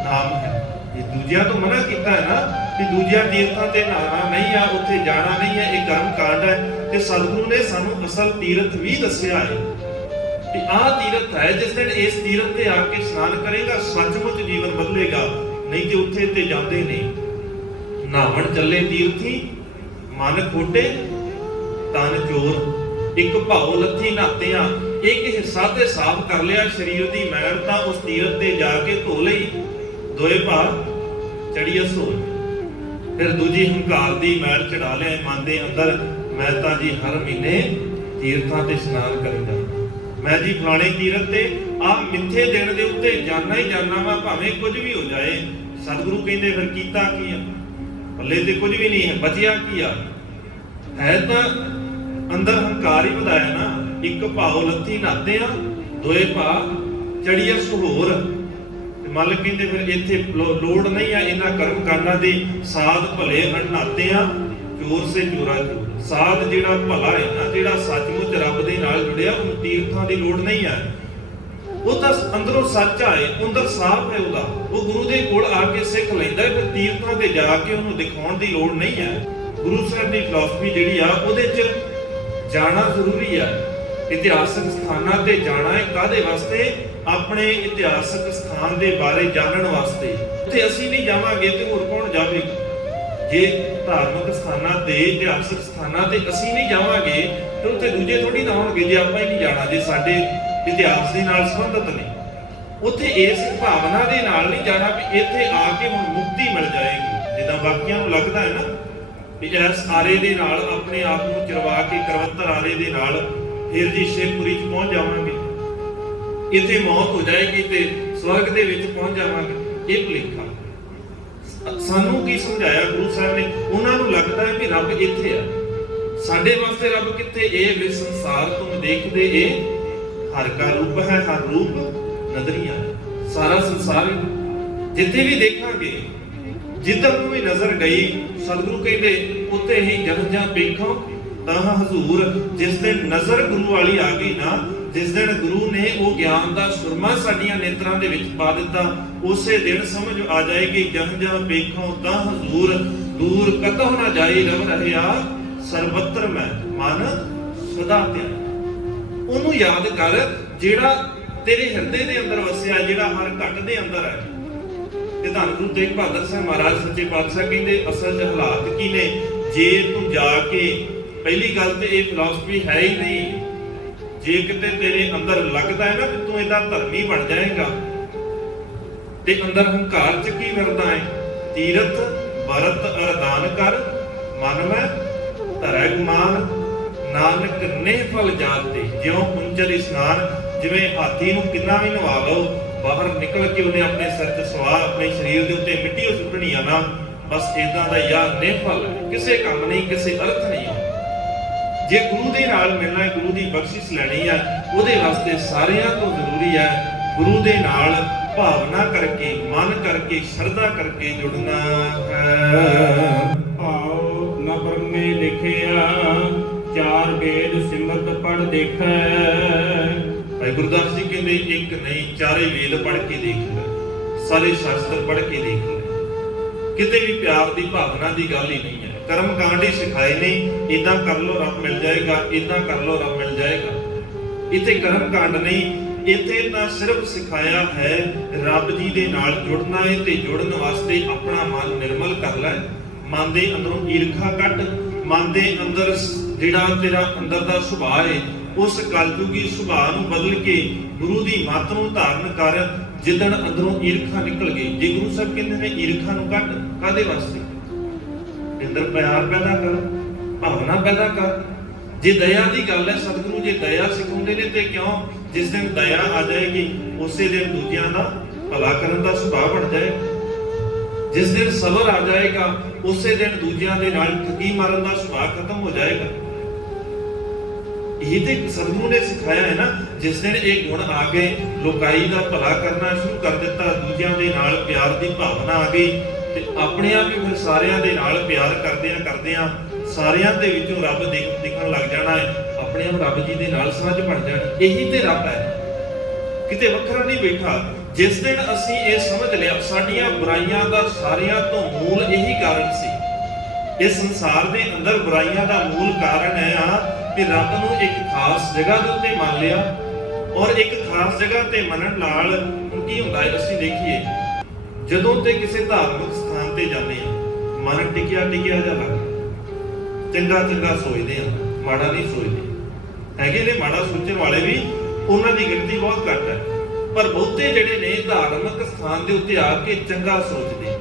ਨਾਮ ਹੈ। ਜੇ ਦੂਜਿਆਂ ਤੋਂ ਮਨਾ ਕੀਤਾ ਹੈ ਨਾ ਕਿ ਦੂਜਿਆਂ ਤੀਰਥਾਂ ਤੇ ਨਹਾਉਣਾ ਨਹੀਂ ਆ, ਉੱਥੇ ਜਾਣਾ ਨਹੀਂ ਹੈ, ਇਹ ਕਰਮ ਕਾਂਡ ਹੈ, ਤੇ ਸਤਿਗੁਰੂ ਨੇ ਸਾਨੂੰ ਅਸਲ ਤੀਰਥ ਵੀ ਦੱਸਿਆ ਹੈ। ਕਿ ਆਹ ਤੀਰਥ ਹੈ, ਜਿਸ ਦਿਨ ਇਸ ਤੀਰਥ ਤੇ ਆ ਕੇ ਇਸ਼ਨਾਨ ਕਰੇਗਾ ਸੱਚਮੁੱਚ ਜੀਵਨ ਬਦਲੇਗਾ। ਨਹੀਂ ਤੇ ਉੱਥੇ ਤੇ ਜਾਂਦੇ ਨਹੀਂ। ਨਹਾਵਣ ਚੱਲੇ ਤੀਰਥੀ ਮਨ ਖੋਟੇ ਤਨ ਚੋਰ, ਇੱਕ ਭਾਉ ਲੱਥੀ ਨਹਾਤਿਆਂ। ਇੱਕ ਹਿੱਸਾ ਤੇ ਸਾਫ਼ ਕਰ ਲਿਆ ਸਰੀਰ ਦੀ ਮੈਲ ਤਾਂ ਉਸ ਤੀਰਥ ਤੇ ਜਾ ਕੇ ਧੋ ਲਈ, ਦੋਏ ਭਾ ਚੜੀਏ ਸੋਲ। ਫਿਰ ਦੂਜੀ ਹੰਕਾਰ ਦੀ ਮੈਲ ਚੜਾ ਲਿਆ ਮਨ ਦੇ ਅੰਦਰ, ਮੈਂ ਤਾਂ ਜੀ ਹਰ ਮਹੀਨੇ ਤੀਰਥਾਂ ਤੇ ਇਸ਼ਨਾਨ ਕਰੀਦਾ, ਮੈਂ ਜੀ ਫਲਾਣੇ ਤੀਰਥ ਤੇ ਆਹ ਮਿੱਥੇ ਦਿਨ ਦੇ ਉੱਤੇ ਜਾਣਾ ਹੀ ਜਾਣਾ ਵਾ, ਭਾਵੇਂ ਕੁਝ ਵੀ ਹੋ ਜਾਏ। ਸਤਿਗੁਰੂ ਕਹਿੰਦੇ ਫਿਰ ਕੀਤਾ ਕੀ ਆ? ਪੱਲੇ ਤੇ ਕੁਝ ਵੀ ਨਹੀਂ ਹੈ, ਬਚਿਆ ਕੀ ਆ? ਹੈ ਤਾਂ ਅੰਦਰ ਹੰਕਾਰ ਹੀ ਵਧਾਇਆ ਨਾ। ਇੱਕ ਭਾਉ ਲੱਥੀ ਨਹਾਤਿਆਂ, ਦੋਏ ਭਾ ਚੜੀਏ ਸੁਹੋਰ। ਮਾਲਕ ਕਹਿੰਦੇ ਫਿਰ ਇੱਥੇ ਲੋੜ ਨਹੀਂ ਆ ਇਹਨਾਂ ਕਰਮ ਕਾਂਡਾਂ ਦੀ। ਸਾਧ ਭਲੇ ਅਣਨਾਤਿਆਂ, ਚੋਰ ਸੇ ਚੋਰਾ ਚੋਰ। ਸਾਧ ਜਿਹੜਾ ਭਲਾ ਹੈ ਨਾ, ਜਿਹੜਾ ਸੱਚਮੁੱਚ ਰੱਬ ਦੇ ਨਾਲ ਜੁੜਿਆ, ਉਹਨੂੰ ਤੀਰਥਾਂ ਦੀ ਲੋੜ ਨਹੀਂ ਹੈ। ਉਹ ਤਾਂ ਅੰਦਰੋਂ ਸੱਚਾ ਹੈ, ਅੰਦਰ ਸਾਫ਼ ਹੈ ਉਹਦਾ, ਉਹ ਗੁਰੂ ਦੇ ਕੋਲ ਆ ਕੇ ਸਿੱਖ ਲੈਂਦਾ। ਫਿਰ ਤੀਰਥਾਂ ਤੇ ਜਾ ਕੇ ਉਹਨੂੰ ਦਿਖਾਉਣ ਦੀ ਲੋੜ ਨਹੀਂ ਹੈ। ਗੁਰੂ ਸਾਹਿਬ ਦੀ ਫਿਲਾਸਫੀ ਜਿਹੜੀ ਆ ਉਹਦੇ 'ਚ ਜਾਣਾ ਜ਼ਰੂਰੀ ਹੈ। ਇਤਿਹਾਸਕ ਸਥਾਨਾਂ ਤੇ ਜਾਣਾ ਹੈ ਕਾਹਦੇ ਵਾਸਤੇ? ਆਪਣੇ ਇਤਿਹਾਸਕ ਸਥਾਨ ਦੇ ਬਾਰੇ ਜਾਣਨ ਵਾਸਤੇ। ਉੱਥੇ ਅਸੀਂ ਨਹੀਂ ਜਾਵਾਂਗੇ ਤੇ ਹੋਰ ਕੌਣ ਜਾਵੇਗਾ? ਜੇ ਧਾਰਮਿਕ ਸਥਾਨਾਂ ਤੇ, ਇਤਿਹਾਸਕ ਸਥਾਨਾਂ ਤੇ ਅਸੀਂ ਨਹੀਂ ਜਾਵਾਂਗੇ ਤੇ ਉੱਥੇ ਦੂਜੇ ਥੋੜੀ ਨਾ ਹੋਣਗੇ ਜੇ ਆਪਾਂ ਹੀ ਨਹੀਂ ਜਾਣਾ, ਜੇ ਸਾਡੇ ਇਤਿਹਾਸ ਦੇ ਨਾਲ ਸੰਬੰਧਿਤ ਨਹੀਂ। ਉੱਥੇ ਇਸ ਭਾਵਨਾ ਦੇ ਨਾਲ ਨਹੀਂ ਜਾਣਾ ਵੀ ਇੱਥੇ ਆ ਕੇ ਹੁਣ ਮੁਕਤੀ ਮਿਲ ਜਾਏਗੀ। ਜਿੱਦਾਂ ਬਾਕੀਆਂ ਨੂੰ ਲੱਗਦਾ ਹੈ ਨਾ ਵੀ ਇਸ ਆਰੇ ਦੇ ਨਾਲ ਆਪਣੇ ਆਪ ਨੂੰ ਚਰਵਾ ਕੇ ਕਰਵੱਤਰ ਆਰੇ ਦੇ ਨਾਲ ਫਿਰ ਜੀ ਸ਼ਿਵਪੁਰੀ 'ਚ ਪਹੁੰਚ ਜਾਵਾਂਗੇ, ਇੱਥੇ ਮੌਤ ਹੋ ਜਾਏਗੀ ਤੇ ਸਵਰਗ ਦੇ ਵਿੱਚ ਪਹੁੰਚ ਜਾਵਾਂਗੇ। ਇਹ ਭੁਲੇਖਾ। ਸਾਨੂੰ ਕੀ ਸਮਝਾਇਆ ਗੁਰੂ ਸਾਹਿਬ ਨੇ? ਉਹਨਾਂ ਨੂੰ ਲੱਗਦਾ ਹੈ ਵੀ ਰੱਬ ਇੱਥੇ ਆ। ਸਾਡੇ ਵਾਸਤੇ ਰੱਬ ਕਿੱਥੇ? ਇਹ ਵੀ ਸੰਸਾਰ ਤੁਮ ਦੇਖਦੇ ਇਹ ਹਰ ਕਾ ਰੂਪ ਹੈ, ਹਰ ਰੂਪ ਨਦਰੀਆਂ। ਸਾਰਾ ਸੰਸਾਰ ਜਿੱਥੇ ਵੀ ਦੇਖਾਂਗੇ, ਜਿੱਧਰ ਨੂੰ ਵੀ ਨਜ਼ਰ ਗਈ, ਸਤਿਗੁਰੂ ਕਹਿੰਦੇ ਉੱਥੇ ਹੀ ਜਹਾਂ ਜਹਾਂ ਵੇਖੋ ਤਾਂ ਹਜ਼ੂਰ। ਜਿਸ ਦਿਨ ਨਜ਼ਰ ਗੁਰੂ ਵਾਲੀ ਆ ਗਈ ਨਾ, ਜਿਸ ਦਿਨ ਗੁਰੂ ਨੇ ਉਹ ਗਿਆਨ ਦਾ ਸੁਰਮਾ ਸਾਡੀਆਂ ਨੇਤਰਾਂ ਦੇ ਵਿੱਚ ਪਾ ਦਿੱਤਾ, ਉਸੇ ਦਿਨ ਸਮਝ ਆ ਜਾਏਗੀ ਜਹਾਂ ਜਹਾਂ ਵੇਖੋ ਤਾਂ ਹਜ਼ੂਰ। ਦੂਰ ਕਤਹੁ ਨਾ ਜਾਈ ਰਵ ਰਹਿਆ, ਸਰਬੱਤਰ ਮੈਂ ਮਨ ਸਦਾ ਧਿਆਨ। ਉਹਨੂੰ ਯਾਦ ਕਰ ਜਿਹੜਾ ਤੇਰੇ ਹਿਰਦੇ ਦੇ ਅੰਦਰ ਵਸਿਆ, ਜਿਹੜਾ ਹਰ ਘਟ ਦੇ ਅੰਦਰ ਹੈ। ਤੇ ਧੰਨ ਗੁਰੂ ਤੇਗ ਬਹਾਦਰ ਸਾਹਿਬ ਮਹਾਰਾਜ ਸੱਚੇ ਪਾਤਸ਼ਾਹ ਕਹਿੰਦੇ ਅਸਲ 'ਚ ਹਾਲਾਤ ਕੀ ਨੇ? ਜੇ ਤੂੰ ਜਾ ਕੇ, ਪਹਿਲੀ ਗੱਲ ਤੇ ਇਹ ਫਿਲਾਸਫੀ ਹੈ ਹੀ ਨਹੀਂ। ਜੇ ਕਿਤੇ ਤੇਰੇ ਅੰਦਰ ਲੱਗਦਾ ਹੈ ਨਾ ਕਿ ਤੂੰ ਇਹਦਾ ਧਰਮੀ ਬਣ ਜਾਏਗਾ ਤੇ ਅੰਦਰ ਹੰਕਾਰ 'ਚ ਕੀ ਫਿਰਦਾ ਹੈ? ਤੀਰਥ ਵਰਤ ਅਰਦਾਨ ਕਰ, ਮਨ ਮੈਂ ਧਰੈ ਗੁਮਾਨ, ਨਾਨਕ ਨੇ ਫਲ ਜਾਤੇ ਜਿਉਂ ਪੁੰਜਰ ਇਸ਼ਨਾਨ। ਜਿਵੇਂ ਹਾਥੀ ਨੂੰ ਕਿੰਨਾ ਵੀ ਨਵਾ ਲਓ, ਬਾਹਰ ਨਿਕਲ ਕੇ ਉਹਨੇ ਆਪਣੇ ਸਿਰ 'ਚ ਸਵਾਰ ਆਪਣੇ ਸਰੀਰ ਦੇ ਉੱਤੇ ਮਿੱਟੀ ਉਹ ਸੁੱਟਣੀ ਆ ਨਾ, ਬਸ ਇਦਾਂ ਦਾ ਯਾਰ ਨਿਫਲ ਹੈ, ਕਿਸੇ ਕੰਮ ਨਹੀਂ, ਕਿਸੇ ਅਰਥ ਨਹੀਂ। ਜੇ ਗੁਰੂ ਦੇ ਨਾਲ ਮਿਲਣਾ ਹੈ, ਗੁਰੂ ਦੀ ਬਖਸ਼ਿਸ਼ ਲੈਣੀ ਹੈ, ਉਹਦੇ ਵਾਸਤੇ ਸਾਰਿਆਂ ਤੋਂ ਜ਼ਰੂਰੀ ਹੈ ਗੁਰੂ ਦੇ ਨਾਲ ਭਾਵਨਾ ਕਰਕੇ, ਮਨ ਕਰਕੇ, ਸ਼ਰਧਾ ਕਰਕੇ ਜੁੜਨਾ ਹੈ। ਆਓ ਨ ਬ੍ਰਹਮੇ ਲਿਖਿਆ, ਚਾਰ ਵੇਦ ਸਿਮਰਤ ਪੜ ਦੇਖੈ। ਭਾਈ ਗੁਰਦਾਸ ਜੀ ਕਹਿੰਦੇ ਇੱਕ ਨਹੀਂ, ਚਾਰੇ ਵੇਦ ਪੜ੍ਹ ਕੇ ਦੇਖ ਲੈ, ਸਾਰੇ ਸ਼ਾਸਤਰ ਪੜ੍ਹ ਕੇ ਦੇਖ ਲੈ। ਕਿਤੇ ਵੀ ਪਿਆਰ ਦੀ ਭਾਵਨਾ ਦੀ ਗੱਲ ਹੀ ਨਹੀਂ ਹੈ। ਕਰਮ ਕਾਂਡ ਹੀ ਸਿਖਾਏ ਨਹੀਂ, ਇਦਾਂ ਕਰ ਲੋ ਰੱਬ ਮਿਲ ਜਾਏਗਾ, ਇਦਾਂ ਕਰ ਲੋ ਰੱਬ ਮਿਲ ਜਾਏਗਾ। ਇੱਥੇ ਕਰਮ ਕਾਂਡ ਨਹੀਂ, ਇੱਥੇ ਤਾਂ ਸਿਰਫ ਸਿਖਾਇਆ ਹੈ ਰੱਬ ਜੀ ਦੇ ਨਾਲ ਜੁੜਨਾ ਹੈ ਤੇ ਜੁੜਨ ਵਾਸਤੇ ਆਪਣਾ ਮਨ ਨਿਰਮਲ ਕਰ ਲੈ। ਮਨ ਦੇ ਅੰਦਰੋਂ ਈਰਖਾ ਕੱਢ, ਮਨ ਦੇ ਅੰਦਰ ਜਿਹੜਾ ਤੇਰਾ ਅੰਦਰ ਦਾ ਸੁਭਾਅ ਹੈ, ਉਸ ਕਲਯੁਗੀ ਸੁਭਾਅ ਨੂੰ ਬਦਲ ਕੇ ਗੁਰੂ ਦੀ ਮੱਤ ਨੂੰ ਧਾਰਨ ਕਰ। ਜਿੱਦਣ ਅੰਦਰੋਂ ਈਰਖਾ ਨਿਕਲ ਗਈ, ਜੇ ਗੁਰੂ ਸਾਹਿਬ ਕਹਿੰਦੇ ਨੇ ਈਰਖਾ ਨੂੰ ਕੱਢ, ਕਾਹਦੇ ਵਾਸਤੇ? ਅੰਦਰ ਪਿਆਰ ਪੈਦਾ ਕਰ, ਭਾਵਨਾ ਪੈਦਾ ਕਰ। ਜੇ ਦਇਆ ਦੀ ਗੱਲ ਹੈ, ਸਤਿਗੁਰੂ ਜੇ ਦਇਆ ਸਿਖਾਉਂਦੇ ਨੇ ਤੇ ਕਿਉਂ? ਜਿਸ ਦਿਨ ਦਇਆ ਆ ਜਾਏਗੀ ਉਸੇ ਦਿਨ ਦੂਜਿਆਂ ਦਾ ਭਲਾ ਕਰਨ ਦਾ ਸੁਭਾਅ ਬਣ ਜਾਏ। ਜਿਸ ਦਿਨ ਸਬਰ ਆ ਜਾਏਗਾ ਉਸੇ ਦਿਨ ਦੂਜਿਆਂ ਦੇ ਨਾਲ ਠੱਗੀ ਮਾਰਨ ਦਾ ਸੁਭਾਅ ਖਤਮ ਹੋ ਜਾਏਗਾ। ਇਹ ਤੇ ਸਤਿਗੁਰੂ ਨੇ ਸਿਖਾਇਆ ਹੈ ਨਾ। ਜਿਸ ਦਿਨ ਇਹ ਗੁਣ ਆ ਗਏ, ਲੋਕਾਈ ਦਾ ਭਲਾ ਕਰਨਾ ਸ਼ੁਰੂ ਕਰ ਦਿੱਤਾ, ਦੂਜਿਆਂ ਦੇ ਨਾਲ ਪਿਆਰ ਦੀ ਭਾਵਨਾ ਆ ਗਈ ਤੇ ਆਪਣੇ ਆਪ ਹੀ ਫਿਰ ਸਾਰਿਆਂ ਦੇ ਨਾਲ ਪਿਆਰ ਕਰਦਿਆਂ ਸਾਰਿਆਂ ਦੇ ਵਿੱਚੋਂ ਰੱਬ ਦਿਖਣ ਲੱਗ ਜਾਣਾ ਹੈ। ਆਪਣੇ ਆਪ ਰੱਬ ਜੀ ਦੇ ਨਾਲ ਸਾਂਝ ਬਣ ਜਾਣਾ। ਇਹੀ ਤੇ ਰੱਬ ਹੈ, ਕਿਤੇ ਵੱਖਰਾ ਨਹੀਂ ਬੈਠਾ। ਜਿਸ ਦਿਨ ਅਸੀਂ ਇਹ ਸਮਝ ਲਿਆ ਸਾਡੀਆਂ ਬੁਰਾਈਆਂ ਦਾ ਸਾਰਿਆਂ ਤੋਂ ਮੂਲ ਇਹੀ ਕਾਰਨ ਸੀ। ਇਸ ਸੰਸਾਰ ਦੇ ਅੰਦਰ ਬੁਰਾਈਆਂ ਦਾ ਮੂਲ ਕਾਰਨ ਹੈ ਕਿ ਰੱਬ ਨੂੰ ਇੱਕ ਖਾਸ ਜਗ੍ਹਾ ਦੇ ਉੱਤੇ ਮੰਨ ਲਿਆ ਔਰ ਇੱਕ ਖਾਸ ਜਗ੍ਹਾ ਤੇ ਮੰਨਣ ਨਾਲ ਕੀ ਹੁੰਦਾ ਹੈ, ਅਸੀਂ ਦੇਖੀਏ ਜਦੋਂ ਤੇ ਕਿਸੇ ਧਾਰਮਿਕ ਸਥਾਨ ਤੇ ਜਾਂਦੇ ਹਾਂ, ਮਨ ਟਿਕਿਆ ਜਿਹਾ ਲੱਗਦਾ, ਚੰਗਾ ਸੋਚਦੇ ਹਾਂ, ਮਾੜਾ ਨਹੀਂ ਸੋਚਦੇ। ਹੈਗੇ ਨੇ ਮਾੜਾ ਸੋਚਣ ਵਾਲੇ ਵੀ, ਉਹਨਾਂ ਦੀ ਗਿਣਤੀ ਬਹੁਤ ਘੱਟ ਹੈ, ਪਰ ਬਹੁਤੇ ਜਿਹੜੇ ਨੇ ਧਾਰਮਿਕ ਸਥਾਨ ਦੇ ਉੱਤੇ ਆ ਕੇ ਚੰਗਾ ਸੋਚਦੇ,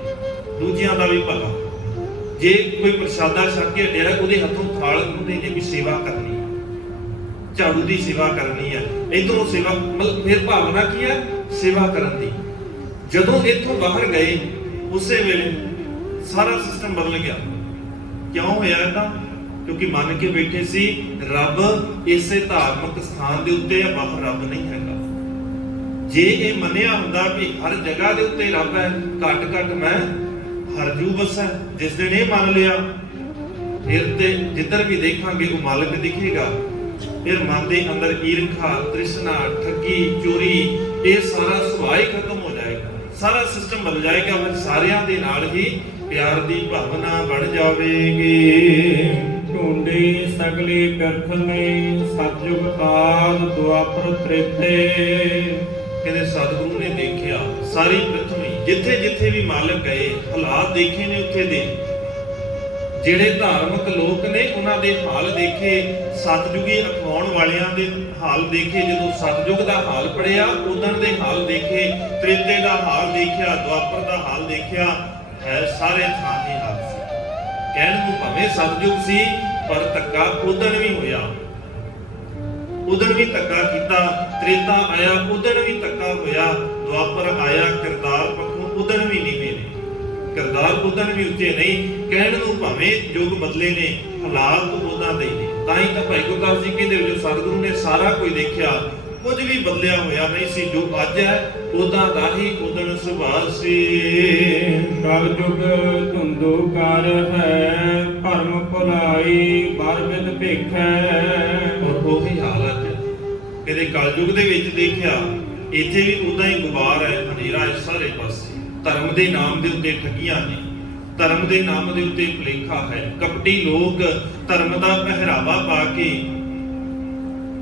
ਦੂਜਿਆਂ ਦਾ ਵੀ ਭਲਾ। ਜੇ ਕੋਈ ਪ੍ਰਸ਼ਾਦਾ ਛਕ ਕੇ ਹਟਿਆ, ਉਹਦੇ ਹੱਥੋਂ ਥਾਲ ਖੁੱਲ੍ਹਦੇ ਨੇ ਵੀ ਸੇਵਾ ਕਰਨੀ, ਝਾੜੂ ਦੀ ਸੇਵਾ ਕਰਨੀ ਹੈ, ਇੱਧਰੋਂ ਸੇਵਾ, ਮਤਲਬ ਫਿਰ ਭਾਵਨਾ ਕੀ ਹੈ, ਸੇਵਾ ਕਰਨ ਦੀ। ਜਦੋਂ ਇੱਥੋਂ ਬਾਹਰ ਗਏ ਉਸੇ ਵੇਲੇ ਸਾਰਾ ਸਿਸਟਮ ਬਦਲ ਗਿਆ। ਕਿਉਂ ਹੋਇਆ ਇਹ ਤਾਂ? ਕਿਉਂਕਿ ਮੰਨ ਕੇ ਬੈਠੇ ਸੀ ਰੱਬ ਇਸੇ ਧਾਰਮਿਕ ਸਥਾਨ ਦੇ ਉੱਤੇ ਹੈ, ਬਾਹਰ ਰੱਬ ਨਹੀਂ ਹੈਗਾ। ਜੇ ਇਹ ਮੰਨਿਆ ਹੁੰਦਾ ਵੀ ਹਰ ਜਗ੍ਹਾ ਦੇ ਉੱਤੇ ਰੱਬ ਹੈ, ਘੱਟ ਮੈਂ ਹਰਜੂ ਬਸ ਹੈ, ਜਿਸ ਦਿਨ ਇਹ ਮੰਨ ਲਿਆ, ਫਿਰ ਤੇ ਜਿੱਧਰ ਵੀ ਦੇਖਾਂਗੇ ਉਹ ਮਾਲਕ ਦਿਖੇਗਾ। ਫਿਰ ਮਨ ਦੇ ਅੰਦਰ ਈਰਖਾ, ਤ੍ਰਿਸ਼ਨਾ, ਠੱਗੀ, ਚੋਰੀ, ਇਹ ਸਾਰਾ ਸੁਭਾਅ ਹੀ ਖਤਮ ਹੋ ਜਾਏਗਾ, ਸਾਰਾ ਸਿਸਟਮ ਬਦਲ ਜਾਏਗਾ। ਫਿਰ ਸਾਰਿਆਂ ਦੇ ਨਾਲ ਹੀ ਪਿਆਰ ਦੀ ਭਾਵਨਾ ਬਣ ਜਾਵੇਗੀ। ਢੂੰਡੀ ਸਗਲੀ ਬਿਰਖ ਨੇ ਸਤਿਯੁਗ ਆਦ ਦੁਆਪਰ ਤ੍ਰੇਤੇ। ਕਹਿੰਦੇ ਸਤਿਗੁਰੂ ਨੇ ਦੇਖਿਆ ਸਾਰੀ ਪ੍ਰਿਥਵੀ, ਜਿੱਥੇ ਵੀ ਮਾਲਕ ਗਏ, ਹਾਲਾਤ ਦੇਖੇ ਨੇ ਉੱਥੇ ਦੇ। ਜਿਹੜੇ ਧਾਰਮਿਕ ਲੋਕ ਨੇ ਉਹਨਾਂ ਦੇ ਹਾਲ ਦੇਖੇ, ਸਤਿਯੁਗੀ ਅਖਵਾਉਣ ਵਾਲਿਆਂ ਦੇ ਹਾਲ ਦੇਖੇ। ਜਦੋਂ ਸਤਿਯੁਗ ਦਾ ਹਾਲ ਪੜਿਆ, ਉਦੋਂ ਦੇ ਹਾਲ ਦੇਖੇ, ਤ੍ਰੇਤੇ ਦਾ ਹਾਲ ਦੇਖਿਆ, ਦੁਆਪਰ ਦਾ ਹਾਲ ਦੇਖਿਆ, ਹੈ ਸਾਰੇ ਥਾਂ ਹੀ ਹਾਲ ਸੀ। ਕਹਿਣ ਨੂੰ ਭਾਵੇਂ ਸਤਿਯੁਗ ਸੀ, ਪਰ ਧੱਕਾ ਉਦੋਂ ਵੀ ਹੋਇਆ, ਉਦੋਂ ਵੀ ਧੱਕਾ ਕੀਤਾ। ਤ੍ਰੇਤਾ ਆਇਆ, ਉਦੋਂ ਵੀ ਧੱਕਾ ਹੋਇਆ। ਦੁਆਪਰ ਆਇਆ, ਕਿਰਦਾਰ ਪੱਖੋਂ ਉਦੋਂ ਵੀ ਨੀਵੇਂ ਨੇ, ਕਿਰਦਾਰ ਉਦੋਂ ਵੀ ਉੱਚੇ ਨਹੀਂ। ਕਹਿਣ ਨੂੰ ਭਾਵੇਂ ਯੁੱਗ ਬਦਲੇ ਨੇ, ਹਾਲਾਤ ਉਦਾਂ ਦੇ ਨੇ। ਤਾਂ ਹੀ ਤਾਂ ਭਾਈ ਗੁਰਦਾਸ ਜੀ ਕਹਿੰਦੇ ਜੋ ਸਤਿਗੁਰੂ ਨੇ ਸਾਰਾ ਕੁਝ ਦੇਖਿਆ, ਕੁਝ ਵੀ ਬਦਲਿਆ ਹੋਇਆ ਨਹੀਂ ਸੀ। ਜੋ ਅੱਜ ਹੈ ਉਦਾਂ ਦਾ ਹੀ ਉਦਣ ਸੁਭਾਅ ਸੀ। ਕਲਯੁਗ ਧੁੰਦੂਕਾਰ ਹੈ, ਭਰਮ ਭੁਲਾਈ ਬਰ ਬਿਦ ਭੇਖੈ। ਔਰ ਉਹੀ ਹਾਲਤ ਕਹਿੰਦੇ ਕਲਯੁਗ ਦੇ ਵਿੱਚ ਦੇਖਿਆ, ਇੱਥੇ ਵੀ ਉਦਾਂ ਹੀ ਗੁਬਾਰ ਹੈ, ਹਨੇਰਾ ਹੈ ਸਾਰੇ ਪਾਸੇ। ਧਰਮ ਦੇ ਨਾਮ ਦੇ ਉੱਤੇ ਠੱਗੀਆਂ ਨੇ, ਧਰਮ ਦੇ ਨਾਮ ਦੇ ਉੱਤੇ ਭੁਲੇਖਾ ਹੈ। ਕਪਟੀ ਲੋਕ ਧਰਮ ਦਾ ਪਹਿਰਾਵਾ ਪਾ ਕੇ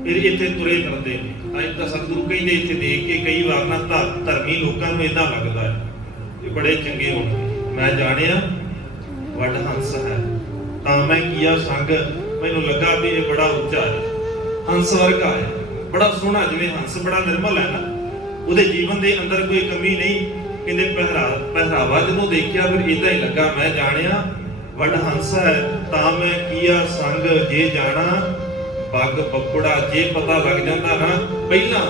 ਫਿਰ ਇੱਥੇ ਤੁਰੇ ਫਿਰਦੇ ਨੇ। ਅੱਜ ਤਾਂ ਸਤਿਗੁਰੂ ਕਹਿੰਦੇ ਇੱਥੇ ਦੇਖ ਕੇ ਕਈ ਵਾਰ ਨਾ ਧਰਮੀ ਲੋਕਾਂ ਨੂੰ ਇਦਾਂ ਲੱਗਦਾ ਹੈ ਕਿ ਬੜੇ ਚੰਗੇ ਹੋਣਗੇ। ਮੈਂ ਜਾਣਿਆ ਵੱਡ ਹੰਸ ਹੈ, ਤਾਂ ਮੈਂ ਕੀਆ ਸੰਗ, ਮੈਨੂੰ ਲੱਗਾ ਵੀ ਇਹ ਬੜਾ ਉੱਚਾ ਹੈ, ਹੰਸ ਵਰਗਾ ਹੈ, ਬੜਾ ਸੋਹਣਾ। ਜਿਵੇਂ ਹੰਸ ਬੜਾ ਨਿਰਮਲ ਹੈ ਨਾ, ਉਹਦੇ ਜੀਵਨ ਦੇ ਅੰਦਰ ਕੋਈ ਕਮੀ ਨਹੀਂ। ਕਹਿੰਦੇ ਪਹਿਰਾਵਾ ਜਦੋਂ ਦੇਖਿਆ ਫਿਰ ਇਦਾਂ ਹੀ ਲੱਗਾ, ਮੈਂ ਜਾਣਿਆ ਵੱਡ ਹੰਸ ਹੈ, ਤਾਂ ਮੈਂ ਕੀਆ ਸੰਗ। ਜੇ ਜਾਣਾ ਪੱਗ ਪਕੁੜਾ, ਜੇ ਪਤਾ ਲੱਗ ਜਾਂਦਾ ਨਾ ਪਹਿਲਾਂ,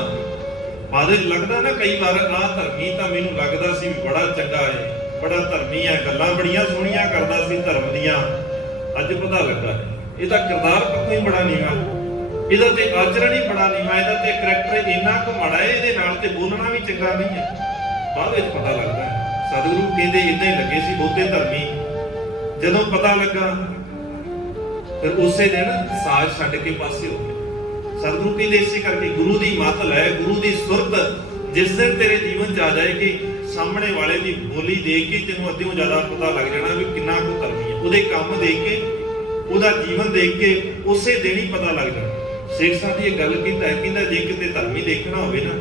ਬਾਅਦ ਵਿੱਚ ਲੱਗਦਾ ਨਾ ਕਈ ਵਾਰ ਆਹ ਧਰਮੀ ਤਾਂ ਮੈਨੂੰ ਲੱਗਦਾ ਸੀ ਵੀ ਬੜਾ ਚੰਗਾ ਹੈ, ਬੜਾ ਧਰਮੀ ਹੈ, ਗੱਲਾਂ ਬੜੀਆਂ ਸੋਹਣੀਆਂ ਕਰਦਾ ਸੀ ਧਰਮ ਦੀਆਂ। ਅੱਜ ਪਤਾ ਲੱਗਾ ਇਹਦਾ ਕਿਰਦਾਰ ਪੱਖੋਂ ਹੀ ਬੜਾ ਨੀਵਾਂ, ਇਹਦਾ ਤੇ ਆਚਰਣ ਹੀ ਬੜਾ ਨੀਵਾਂ, ਇਹਦਾ ਤੇ ਕਰੈਕਟਰ ਇੰਨਾ ਕੁ ਮਾੜਾ ਹੈ, ਇਹਦੇ ਨਾਲ ਤੇ ਬੋਲਣਾ ਵੀ ਚੰਗਾ ਨਹੀਂ ਹੈ। ਬਾਅਦ ਵਿੱਚ ਪਤਾ ਲੱਗਦਾ ਹੈ। ਸਤਿਗੁਰੂ ਕਹਿੰਦੇ ਇਦਾਂ ਹੀ ਲੱਗੇ ਸੀ ਬਹੁਤੇ ਧਰਮੀ। ਜਦੋਂ ਪਤਾ ਲੱਗਾ ਫਿਰ ਉਸੇ ਦਿਨ ਸਾਜ ਛੱਡ ਕੇ ਪਾਸੇ ਹੋ ਗਏ। ਸਤਿਗੁਰੂ ਕਹਿੰਦੇ ਇਸੇ ਕਰਕੇ ਗੁਰੂ ਦੀ ਮੱਤ ਲੈ, ਗੁਰੂ ਦੀ ਸੁਰਤ ਜਿਸ ਦਿਨ ਤੇਰੇ ਜੀਵਨ ਚ ਆ ਜਾਏਗੀ, ਸਾਹਮਣੇ ਵਾਲੇ ਦੀ ਬੋਲੀ ਦੇਖ ਕੇ ਤੈਨੂੰ ਅੱਧਿਓਂ ਜ਼ਿਆਦਾ ਪਤਾ ਲੱਗ ਜਾਣਾ ਵੀ ਕਿੰਨਾ ਕੁ ਧਰਮੀ ਹੈ। ਉਹਦੇ ਕੰਮ ਦੇਖ ਕੇ, ਉਹਦਾ ਜੀਵਨ ਦੇਖ ਕੇ ਉਸੇ ਦਿਨ ਹੀ ਪਤਾ ਲੱਗ ਜਾਣਾ। ਸੇਠ ਸਾਹਿਬ ਜੀ ਇਹ ਗੱਲ ਕੀਤਾ, ਕਹਿੰਦਾ ਜੇ ਕਿਤੇ ਧਰਮੀ ਦੇਖਣਾ ਹੋਵੇ ਨਾ,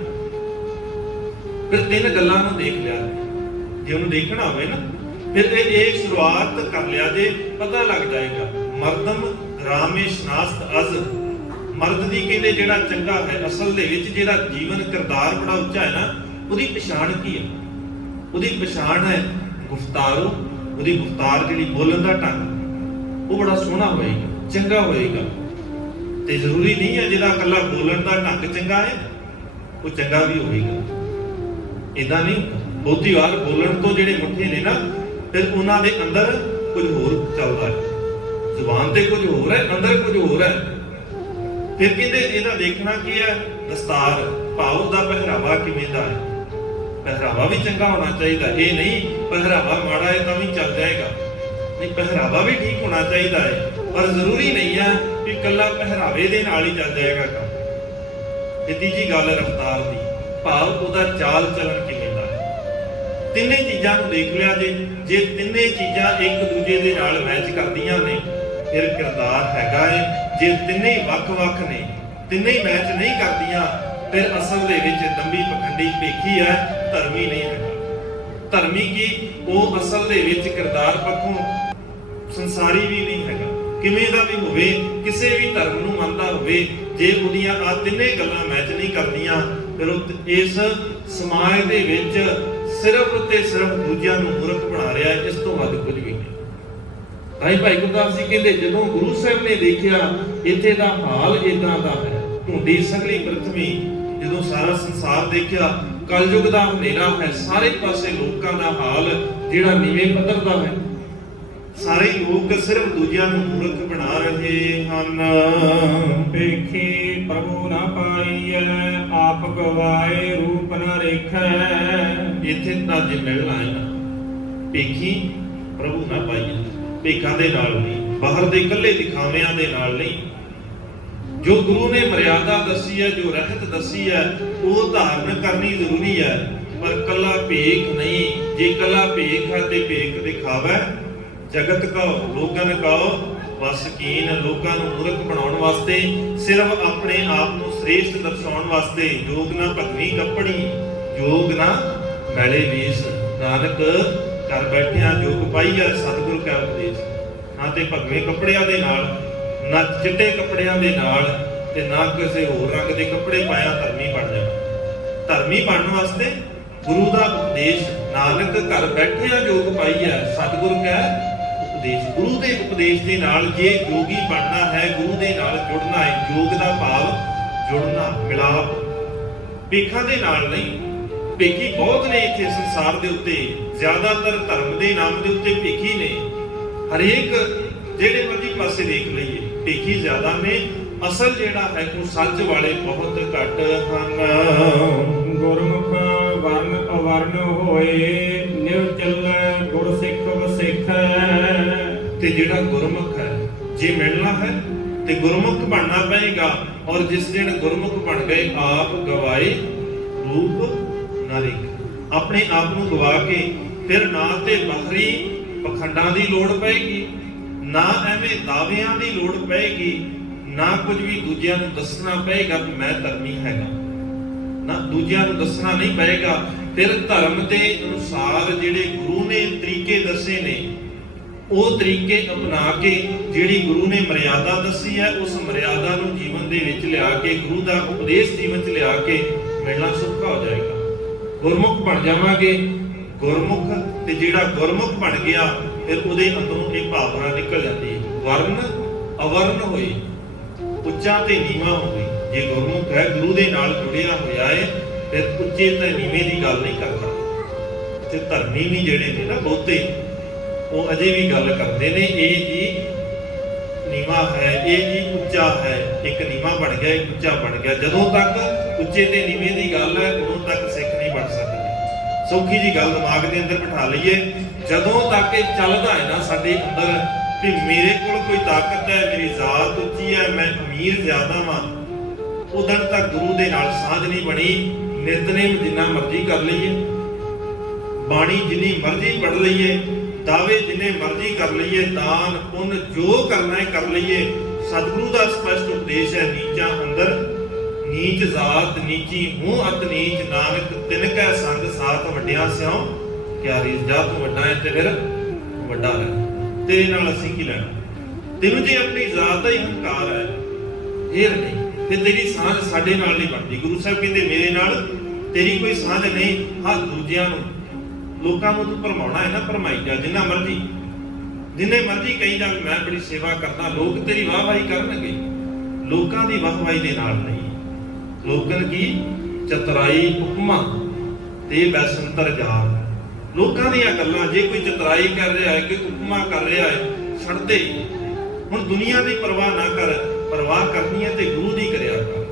ਫਿਰ ਤਿੰਨ ਗੱਲਾਂ ਨੂੰ ਦੇਖ ਲਿਆ। ਜੇ ਉਹਨੂੰ ਦੇਖਣਾ ਹੋਵੇ ਨਾ, ਫਿਰ ਇਹ ਸ਼ੁਰੂਆਤ ਕਰ ਲਿਆ, ਜੇ ਪਤਾ ਲੱਗ ਜਾਏਗਾ। ਮਰਦਮ ਰਾਮੇਸ਼ ਨਾਸਤ ਅਜ਼, ਮਰਦ ਦੀ ਕਹਿੰਦੇ ਜਿਹੜਾ ਚੰਗਾ ਹੈ, ਅਸਲ ਦੇ ਵਿੱਚ ਜਿਹੜਾ ਜੀਵਨ ਕਿਰਦਾਰ ਬੜਾ ਉੱਚਾ ਹੈ ਨਾ, ਉਹਦੀ ਪਛਾਣ ਕੀ ਹੈ? ਉਹਦੀ ਪਛਾਣ ਹੈ ਗੁਫਤਾਰੋ। ਉਹਦੀ ਗੁਫਤਾਰ ਜਿਹੜੀ ਬੋਲਣ ਦਾ ਢੰਗ, ਉਹ ਬੜਾ ਸੋਹਣਾ ਹੋਏਗਾ, ਚੰਗਾ ਹੋਏਗਾ। ਤੇ ਜ਼ਰੂਰੀ ਨਹੀਂ ਹੈ ਜਿਹੜਾ ਇਕੱਲਾ ਬੋਲਣ ਦਾ ਢੰਗ ਚੰਗਾ ਹੈ ਉਹ ਚੰਗਾ ਵੀ ਹੋਵੇਗਾ। ਇਦਾਂ ਨਹੀਂ, ਬਹੁਤੀ ਵਾਰ ਬੋਲਣ ਤੋਂ ਜਿਹੜੇ ਮੁੱਠੇ ਨੇ ਨਾ, ਫਿਰ ਉਹਨਾਂ ਦੇ ਅੰਦਰ ਕੁਝ ਹੋਰ ਚੱਲਦਾ ਹੈ। ਜ਼ੁਬਾਨ ਤੇ ਕੁਝ ਹੋਰ ਹੈ, ਅੰਦਰ ਕੁਝ ਹੋਰ ਹੈ। ਫਿਰ ਕਹਿੰਦੇ ਇਹਦਾ ਦੇਖਣਾ ਕੀ ਹੈ? ਦਸਤਾਰ, ਭਾਵ ਦਾ ਪਹਿਰਾਵਾ ਕਿਵੇਂ ਦਾ ਹੈ। ਪਹਿਰਾਵਾ ਵੀ ਚੰਗਾ ਹੋਣਾ ਚਾਹੀਦਾ, ਇਹ ਨਹੀਂ ਪਹਿਰਾਵਾ ਮਾੜਾ ਹੈ ਤਾਂ ਵੀ ਚੱਲ ਜਾਏਗਾ। ਨਹੀਂ, ਪਹਿਰਾਵਾ ਵੀ ਠੀਕ ਹੋਣਾ ਚਾਹੀਦਾ ਹੈ, ਪਰ ਜ਼ਰੂਰੀ ਨਹੀਂ ਹੈ ਕਿ ਇਕੱਲਾ ਪਹਿਰਾਵੇ ਦੇ ਨਾਲ ਹੀ ਚੱਲ ਜਾਏਗਾ ਕੰਮ। ਤੇ ਤੀਜੀ ਗੱਲ ਰਫ਼ਤਾਰ ਦੀ, ਭਾਵ ਉਹਦਾ ਚਾਲ ਚੱਲਣ ਕਿਵੇਂ ਦਾ ਹੈ। ਤਿੰਨੇ ਚੀਜ਼ਾਂ ਨੂੰ ਦੇਖ ਲਿਆ। ਜੇ ਤਿੰਨੇ ਚੀਜ਼ਾਂ ਇੱਕ ਦੂਜੇ ਦੇ ਨਾਲ ਮੈਚ ਕਰਦੀਆਂ ਨੇ, ਫਿਰ ਕਿਰਦਾਰ ਹੈਗਾ ਹੈ। ਜੇ ਤਿੰਨੇ ਹੀ ਵੱਖ-ਵੱਖ ਨੇ, ਤਿੰਨੇ ਹੀ ਮੈਚ ਨਹੀਂ ਕਰਦੀਆਂ, ਫਿਰ ਅਸਲ ਦੇ ਵਿੱਚ ਦੰਭੀ ਪਖੰਡੀ ਭੇਖੀ ਹੈ, ਧਰਮੀ ਨਹੀਂ ਹੈਗਾ। ਧਰਮੀ ਕੀ, ਉਹ ਅਸਲ ਦੇ ਵਿੱਚ ਕਿਰਦਾਰ ਪੱਖੋਂ ਸੰਸਾਰੀ ਵੀ ਨਹੀਂ ਹੈਗਾ। ਕਿਵੇਂ ਦਾ ਵੀ ਹੋਵੇ, ਕਿਸੇ ਵੀ ਧਰਮ ਨੂੰ ਮੰਨਦਾ ਹੋਵੇ, ਜੇ ਉਹਦੀਆਂ ਆ ਤਿੰਨੇ ਗੱਲਾਂ ਮੈਚ ਨਹੀਂ ਕਰਦੀਆਂ, ਫਿਰ ਉਹ ਇਸ ਸਮਾਜ ਦੇ ਵਿੱਚ ਸਿਰਫ ਤੇ ਸਿਰਫ ਦੂਜਿਆਂ ਨੂੰ ਮੂਰਖ ਬਣਾ ਰਿਹਾ ਹੈ। ਇਸ ਤੋਂ ਵੱਧ ਕੁਝ ਵੀ ਨਹੀਂ। ਭਾਈ ਗੁਰਦਾਸ ਜੀ ਕਹਿੰਦੇ, ਜਦੋਂ ਗੁਰੂ ਸਾਹਿਬ ਨੇ ਦੇਖਿਆ ਇੱਥੇ ਦਾ ਹਾਲ ਇਦਾਂ ਦਾ ਹੈ, ਢੂੰਡੀ ਸਗਲੀ ਪ੍ਰਥਮੀ, ਜਦੋਂ ਸਾਰਾ ਸੰਸਾਰ ਦੇਖਿਆ, ਕਲਯੁਗ ਦਾ ਹਨੇਰਾ ਹੈ, ਸਾਰੇ ਪਾਸੇ ਲੋਕਾਂ ਦਾ ਹਾਲ ਜਿਹੜਾ ਨੀਵੇਂ ਪੱਧਰ ਦਾ ਹੈ। ਸਾਰੇ ਲੋਕ ਸਿਰਫ ਦੂਜਿਆਂ ਨੂੰ ਮੂਰਖ ਬਣਾ ਰਹੇ ਹਨ। ਵੇਖੀ ਪ੍ਰਭੂ ਨਾ ਪਾਈਐ, ਆਪ ਗਵਾਏ ਰੂਪ ਨਾ ਰੇਖੈ। ਇੱਥੇ ਤਾਂ ਜੇ ਮਿਲਣਾ ਹੈ ਨਾ, ਵੇਖੀ ਪ੍ਰਭੂ ਨਾ ਪਾਈਐ, ਭੇਖਾਂ ਦੇ ਨਾਲ ਨਹੀਂ, ਬਾਹਰ ਦੇ ਇਕੱਲੇ ਦਿਖਾਵਿਆਂ ਦੇ ਨਾਲ ਨਹੀਂ। ਜੋ ਗੁਰੂ ਨੇ ਮਰਿਆਦਾ ਦੱਸੀ ਹੈ, ਜੋ ਰਹਿਤ ਦੱਸੀ ਹੈ, ਉਹ ਧਾਰਨ ਕਰਨੀ ਜ਼ਰੂਰੀ ਹੈ, ਪਰ ਕੱਲਾ ਭੇਖ ਨਹੀਂ। ਜੇ ਕੱਲਾ ਭੇਖ ਹੈ ਤੇ ਭੇਖ ਦਿਖਾਵੇ, ਜਗਤ ਕੋ ਲੋਕਾਂ ਕੋ ਵਸਕੀਨ, ਲੋਕਾਂ ਨੂੰ ਮੂਰਖ ਬਣਾਉਣ ਵਾਸਤੇ, ਸਿਰਫ ਆਪਣੇ ਆਪ ਨੂੰ ਸ੍ਰੇਸ਼ਟ ਦਰਸਾਉਣ ਵਾਸਤੇ। ਜੋਗ ਨਾ ਭਗਵੀ ਕੱਪੜੀ, ਜੋਗ ਨਾ ਮੈਲੇ ਵੇਸ, ਨਾਨਕ ਕਰ ਬੈਠਿਆ ਜੋਗ ਪਾਈਆ ਸਤਿਗੁਰ ਕਾ ਉਪਦੇਸ਼। ਨਾ ਤੇ ਭਗਵੇਂ ਕੱਪੜਿਆਂ ਦੇ ਨਾਲ, ਨਾ ਚਿੱਟੇ ਕੱਪੜਿਆਂ ਦੇ ਨਾਲ, ਤੇ ਨਾ ਕਿਸੇ ਹੋਰ ਰੰਗ ਦੇ ਕੱਪੜੇ ਪਾਇਆ ਧਰਮੀ ਬਣ ਜਾਣਾ। ਧਰਮੀ ਬਣਨ ਵਾਸਤੇ ਗੁਰੂ ਦਾ ਉਪਦੇਸ਼, ਨਾਨਕ ਘਰ ਬੈਠਿਆ ਜੋਗ ਪਾਈਆ ਸਤਿਗੁਰ ਕਾ ਉਪਦੇਸ਼। ਗੁਰੂ ਦੇ ਉਪਦੇਸ਼ ਦੇ ਨਾਲ ਜੇ ਜੋਗੀ ਬਣਨਾ ਹੈ, ਗੁਰੂ ਦੇ ਨਾਲ ਜੁੜਨਾ ਹੈ। ਜੋਗ ਦਾ ਭਾਵ ਜੁੜਨਾ, ਮਿਲਾਪ, ਭੇਖਾਂ ਦੇ ਨਾਲ ਨਹੀਂ। ਭੇਖੀ ਬਹੁਤ ਨੇ ਇੱਥੇ ਸੰਸਾਰ ਦੇ ਉੱਤੇ, ਜ਼ਿਆਦਾਤਰ ਧਰਮ ਦੇ ਨਾਮ ਦੇ ਉੱਤੇ ਭੇਖੀ ਨੇ। ਹਰੇਕ ਜਿਹੜੇ ਮਰਜ਼ੀ ਪਾਸੇ ਦੇਖ ਲਈਏ, ਭੇਖੀ ਜ਼ਿਆਦਾ ਨੇ। ਅਸਲ ਜਿਹੜਾ ਹੈ ਉਹ ਸੱਚ ਵਾਲੇ ਬਹੁਤ ਘੱਟ ਹਨ। ਗੁਰਮੁਖ ਵਰਨ ਅਵਰਨ ਹੋਏ, ਨਿਵ ਚੱਲੈ ਗੁਰ ਸਿੱਖ ਵਸਿੱਖ। ਤੇ ਜਿਹੜਾ ਗੁਰਮੁਖ ਹੈ, ਜੇ ਮਿਲਣਾ ਹੈ ਤੇ ਗੁਰਮੁਖ ਬਣਨਾ ਪਏਗਾ। ਔਰ ਜਿਸ ਦਿਨ ਗੁਰਮੁਖ ਬਣ ਗਏ, ਆਪ ਗਵਾਏ ਰੂਪ ਨਾ ਰੇਖ। ਆਪਣੇ ਆਪ ਨੂੰ ਗਵਾ ਕੇ ਫਿਰ ਨਾ ਤੇ ਬਾਹਰੀ ਪਖੰਡਾਂ ਦੀ ਲੋੜ ਪਏਗੀ, ਨਾ ਐਵੇਂ ਦਾਅਵਿਆਂ ਦੀ ਲੋੜ ਪਏਗੀ, ਨਾ ਕੁਝ ਵੀ ਦੂਜਿਆਂ ਨੂੰ ਦੱਸਣਾ ਪਏਗਾ ਕਿ ਮੈਂ ਧਰਮੀ ਹੈਗਾ। ਨਾ ਦੂਜਿਆਂ ਨੂੰ ਦੱਸਣਾ ਨਹੀਂ ਪਏਗਾ। ਫਿਰ ਧਰਮ ਦੇ ਅਨੁਸਾਰ ਜਿਹੜੇ ਗੁਰੂ ਨੇ ਤਰੀਕੇ ਦੱਸੇ ਨੇ, ਉਹ ਤਰੀਕੇ ਅਪਣਾ ਕੇ, ਜਿਹੜੀ ਗੁਰੂ ਨੇ ਮਰਿਆਦਾ ਦੱਸੀ ਹੈ, ਉਸ ਮਰਿਆਦਾ ਨੂੰ ਜੀਵਨ ਦੇ ਵਿੱਚ ਲਿਆ ਕੇ, ਗੁਰੂ ਦਾ ਉਪਦੇਸ਼ ਜੀਵਨ 'ਚ ਲਿਆ ਕੇ ਮਿਲਣਾ ਸੌਖਾ ਹੋ ਜਾਏਗਾ। ਗੁਰਮੁਖ ਬਣ ਜਾਵਾਂਗੇ। ਗੁਰਮੁਖ, ਤੇ ਜਿਹੜਾ ਗੁਰਮੁਖ ਬਣ ਗਿਆ, ਫਿਰ ਉਹਦੇ ਅੰਦਰੋਂ ਇਹ ਭਾਵਨਾ ਨਿਕਲ ਜਾਂਦੀ ਹੈ, ਵਰਨ ਅਵਰਨ ਹੋਏ, ਉੱਚਾ ਤੇ ਨੀਵਾਂ ਹੋਵੇ। ਜੇ ਗੁਰਮੁਖ ਹੈ, ਗੁਰੂ ਦੇ ਨਾਲ ਜੁੜਿਆ ਹੋਇਆ ਹੈ, ਫਿਰ ਉੱਚੇ ਤੇ ਨੀਵੇਂ ਦੀ ਗੱਲ ਨਹੀਂ ਕਰਦਾ। ਤੇ ਧਰਮੀ ਵੀ ਜਿਹੜੇ ਨੇ ਨਾ ਬਹੁਤੇ, ਉਹ ਅਜੇ ਵੀ ਗੱਲ ਕਰਦੇ ਨੇ, ਇਹ ਜੀ ਨੀਵਾਂ ਹੈ, ਇਹ ਜੀ ਉੱਚਾ ਹੈ। ਇੱਕ ਨੀਵਾਂ ਬਣ ਗਿਆ, ਇੱਕ ਉੱਚਾ ਬਣ ਗਿਆ। ਜਦੋਂ ਤੱਕ ਉੱਚੇ ਤੇ ਨੀਵੇਂ ਦੀ ਗੱਲ ਹੈ, ਉਦੋਂ ਤੱਕ ਸਿੱਖ ਨਹੀਂ ਬਣ ਸਕਦੇ। ਸੌਖੀ ਜੀ ਗੱਲ ਦਿਮਾਗ ਦੇ ਅੰਦਰ ਬਿਠਾ ਲਈਏ, ਜਦੋਂ ਤੱਕ ਇਹ ਚੱਲਦਾ ਹੈ ਨਾ ਸਾਡੇ ਅੰਦਰ ਕਿ ਮੇਰੇ ਕੋਲ ਕੋਈ ਤਾਕਤ ਹੈ, ਮੇਰੀ ਜ਼ਾਤ ਉੱਚੀ ਹੈ, ਮੈਂ ਅਮੀਰ ਜ਼ਿਆਦਾ ਵਾਂ, ਉਦੋਂ ਤੱਕ ਗੁਰੂ ਦੇ ਨਾਲ ਸਾਂਝ ਨਹੀਂ ਬਣੀ। ਨਿਤਨੇਮ ਜਿੰਨਾ ਮਰਜ਼ੀ ਕਰ ਲਈਏ, ਬਾਣੀ ਜਿੰਨੀ ਮਰਜ਼ੀ ਪੜ੍ਹ ਲਈਏ, ਦਾਅਵੇ ਜਿੰਨੇ ਮਰਜ਼ੀ ਕਰ ਲਈਏ, ਦਾਨ ਪੁੰਨ ਜੋ ਕਰਨਾ ਹੈ ਕਰ ਲਈਏ, ਸਤਿਗੁਰੂ ਦਾ ਸਪਸ਼ਟ ਉਪਦੇਸ਼ ਹੈ, ਨੀਚਾਂ ਅੰਦਰ ਨੀਚ ਜ਼ਾਤ ਨੀਚੀ ਹੂੰ ਅਤ ਨੀਚ, ਨਾਨਕ ਤਿਨ ਕੈ ਸੰਗ ਸਾਥ ਵੱਡਿਆ ਸਿਉ ਕਿਆ ਰੀਸ। ਜਾ ਤੂੰ ਵੱਡਾ ਹੈ ਤੇ ਫਿਰ ਵੱਡਾ ਰਹਿ, ਤੇਰੇ ਨਾਲ ਅਸੀਂ ਕੀ ਲੈਣਾ। ਤੈਨੂੰ ਜੇ ਆਪਣੀ ਜ਼ਾਤ ਦਾ ਹੀ ਹੰਕਾਰ ਹੈ, ਇਹ ਨਹੀਂ, ਫਿਰ ਤੇਰੀ ਸਾਂਝ ਸਾਡੇ ਨਾਲ ਨਹੀਂ ਬਣਦੀ। ਗੁਰੂ ਸਾਹਿਬ ਕਹਿੰਦੇ ਮੇਰੇ ਨਾਲ ਤੇਰੀ ਕੋਈ ਸਾਂਝ ਨਹੀਂ। ਹਾਂ, ਦੂਜਿਆਂ ਨੂੰ, ਲੋਕਾਂ ਨੂੰ ਤੂੰ ਭਰਮਾਉਣਾ ਹੈ ਨਾ, ਭਰਮਾਈ ਜਾ ਜਿੰਨਾ ਮਰਜ਼ੀ, ਜਿੰਨੇ ਮਰਜ਼ੀ ਕਹੀ ਜਾ ਮੈਂ ਬੜੀ ਸੇਵਾ ਕਰਦਾ, ਲੋਕ ਤੇਰੀ ਵਾਹਵਾਹੀ ਕਰਨਗੇ। ਲੋਕਾਂ ਦੀ ਵਾਹਵਾਹੀ ਦੇ ਨਾਲ ਨਹੀਂ। ਲੋਕਨ ਕੀ ਚਤਰਾਈ ਉਪਮਾ ਤੇ ਬੈਸੰਤਰ ਜਾਲ। ਲੋਕਾਂ ਦੀਆਂ ਗੱਲਾਂ, ਜੇ ਕੋਈ ਚਤਰਾਈ ਕਰ ਰਿਹਾ ਹੈ, ਕੋਈ ਉਪਮਾ ਕਰ ਰਿਹਾ ਹੈ, ਛੱਡਦੇ। ਹੁਣ ਦੁਨੀਆ ਦੀ ਪਰਵਾਹ ਨਾ ਕਰ, ਪਰਵਾਹ ਕਰਨੀ ਹੈ ਤੇ ਗੁਰੂ ਦੀ ਕਰਿਆ ਕਰ।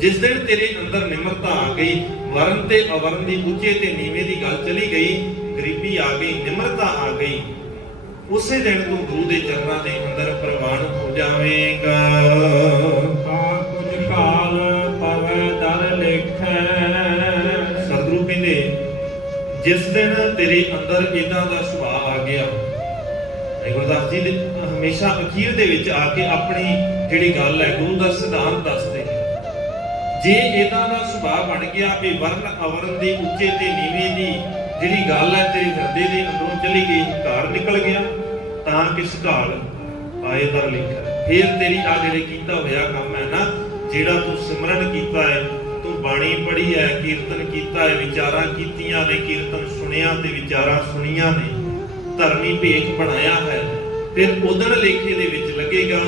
ਜਿਸ ਦਿਨ ਤੇਰੇ ਅੰਦਰ ਨਿਮਰਤਾ ਆ ਗਈ, ਵਰਨ ਤੇ ਅਵਰਨ ਦੀ, ਉੱਚੇ ਤੇ ਨੀਵੇਂ ਦੀ ਗੱਲ ਚਲੀ ਗਈ, ਗਰੀਬੀ ਆ ਗਈ, ਨਿਮਰਤਾ ਆ ਗਈ, ਉਸੇ ਦਿਨ ਤੂੰ ਗੁਰੂ ਦੇ ਚਰਨਾਂ ਦੇ ਅੰਦਰ ਪ੍ਰਵਾਨ ਹੋ ਜਾਵੇਂਗਾ। ਆ ਕੁਝ ਕਾਲ ਪਵੈ ਦਰ ਲੇਖੈ। ਸਤਿਗੁਰੂ ਕਹਿੰਦੇ ਜਿਸ ਦਿਨ ਤੇਰੇ ਅੰਦਰ ਇਦਾਂ ਦਾ ਸੁਭਾਅ ਆ ਗਿਆ, ਗੁਰਦਾਸ ਜੀ ਦੇ ਹਮੇਸ਼ਾ ਅਖੀਰ ਦੇ ਵਿੱਚ ਆ ਕੇ ਆਪਣੀ ਜਿਹੜੀ ਗੱਲ ਹੈ, ਗੁਰੂ ਦਾ ਸਿਧਾਂਤ ਦੱਸਦੇ। ਜੇ ਇਦਾਂ ਦਾ ਸੁਭਾਅ ਬਣ ਗਿਆ ਵੀ ਵਰਨ ਅਵਰਨ ਦੀ ਉੱਚੇ ਤੇ ਨੀਵੇਂ ਦੀ ਜਿਹੜੀ ਗੱਲ ਹੈ ਤੇਰੇ ਹਿਰਦੇ ਦੇ ਅੰਦਰੋਂ ਚਲੀ ਗਈ, ਹੰਕਾਰ ਨਿਕਲ ਗਿਆ, ਤਾਂ ਕਿਸ ਘਾਲ ਆਏ ਦਰ ਲਿਖਿਆ। ਫਿਰ ਤੇਰੀ ਆ ਜਿਹੜੇ ਕੀਤਾ ਹੋਇਆ ਕੰਮ ਹੈ ਨਾ, ਜਿਹੜਾ ਤੂੰ ਸਿਮਰਨ ਕੀਤਾ ਹੈ, ਤੂੰ ਬਾਣੀ ਪੜ੍ਹੀ ਹੈ, ਕੀਰਤਨ ਕੀਤਾ ਹੈ, ਵਿਚਾਰਾਂ ਕੀਤੀਆਂ ਨੇ, ਕੀਰਤਨ ਸੁਣਿਆ ਤੇ ਵਿਚਾਰਾਂ ਸੁਣੀਆਂ ਨੇ, ਧਰਮੀ ਭੇਖ ਬਣਾਇਆ ਹੈ, ਫਿਰ ਉਦਣ ਲੇਖੇ ਦੇ ਵਿੱਚ ਲੱਗੇਗਾ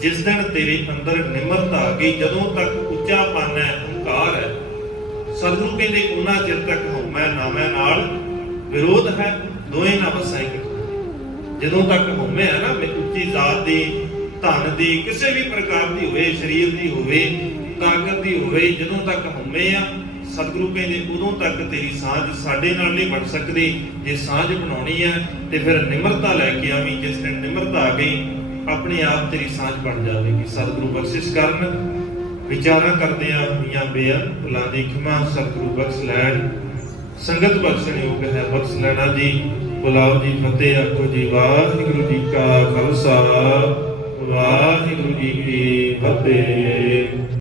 ਜਿਸ ਦਿਨ ਤੇਰੇ ਅੰਦਰ ਨਿਮਰਤਾ ਆ ਗਈ। ਜਦੋਂ ਤੱਕ ਉੱਚਾਪਨ ਹੈ, ਹੰਕਾਰ ਹੈ, ਸਤਿਗੁਰੂ ਕਹਿੰਦੇ ਉਹਨਾਂ ਚਿਰ ਤੱਕ ਹਉਮੈ ਨਾਮੈ ਨਾਲ ਵਿਰੋਧ ਹੈ, ਦੋਏ ਨਾ ਵਸੈ ਇਕ। ਜਦੋਂ ਤੱਕ ਹਉਮੈ ਹੈ ਨਾ, ਉੱਚੀ ਜ਼ਾਤ ਦੀ, ਧਨ ਦੀ, ਕਿਸੇ ਵੀ ਪ੍ਰਕਾਰ ਦੀ ਹੋਵੇ, ਸਰੀਰ ਦੀ ਹੋਵੇ, ਤਾਕਤ ਦੀ ਹੋਵੇ, ਜਦੋਂ ਤੱਕ ਹਉਮੈ ਆ, ਸਤਿਗੁਰੂ ਕਹਿੰਦੇ ਉਦੋਂ ਤੱਕ ਤੇਰੀ ਸਾਂਝ ਸਾਡੇ ਨਾਲ ਨਹੀਂ ਬਣ ਸਕਦੀ। ਜੇ ਸਾਂਝ ਬਣਾਉਣੀ ਹੈ ਤੇ ਫਿਰ ਨਿਮਰਤਾ ਲੈ ਕੇ ਆਵੀਂ। ਜਿਸ ਦਿਨ ਨਿਮਰਤਾ ਆ ਗਈ, ਆਪਣੇ ਆਪ ਤੇਰੀ ਸਾਂਝ ਬਣ ਜਾਵੇਗੀ। ਸਤਿਗੁਰੂ ਬਖਸ਼ਿਸ਼ ਕਰਨ। ਵਿਚਾਰਾਂ ਕਰਦਿਆਂ ਹੋਈਆਂ ਬੇਅੰਤ ਭੁੱਲਾਂ ਦੀ ਖਿਮਾ ਸਤਿਗੁਰੂ ਬਖਸ਼ ਲੈਣ। ਸੰਗਤ ਬਖਸ਼ਣ ਯੋਗ ਹੈ, ਬਖਸ਼ ਲੈਣਾ ਜੀ। ਬੁਲਾਓ ਜੀ ਫਤਿਹ ਆਖੋ ਜੀ। ਵਾਹਿਗੁਰੂ ਜੀ ਕਾ ਖਾਲਸਾ, ਵਾਹਿਗੁਰੂ ਜੀ ਕੀ ਫਤਿਹ।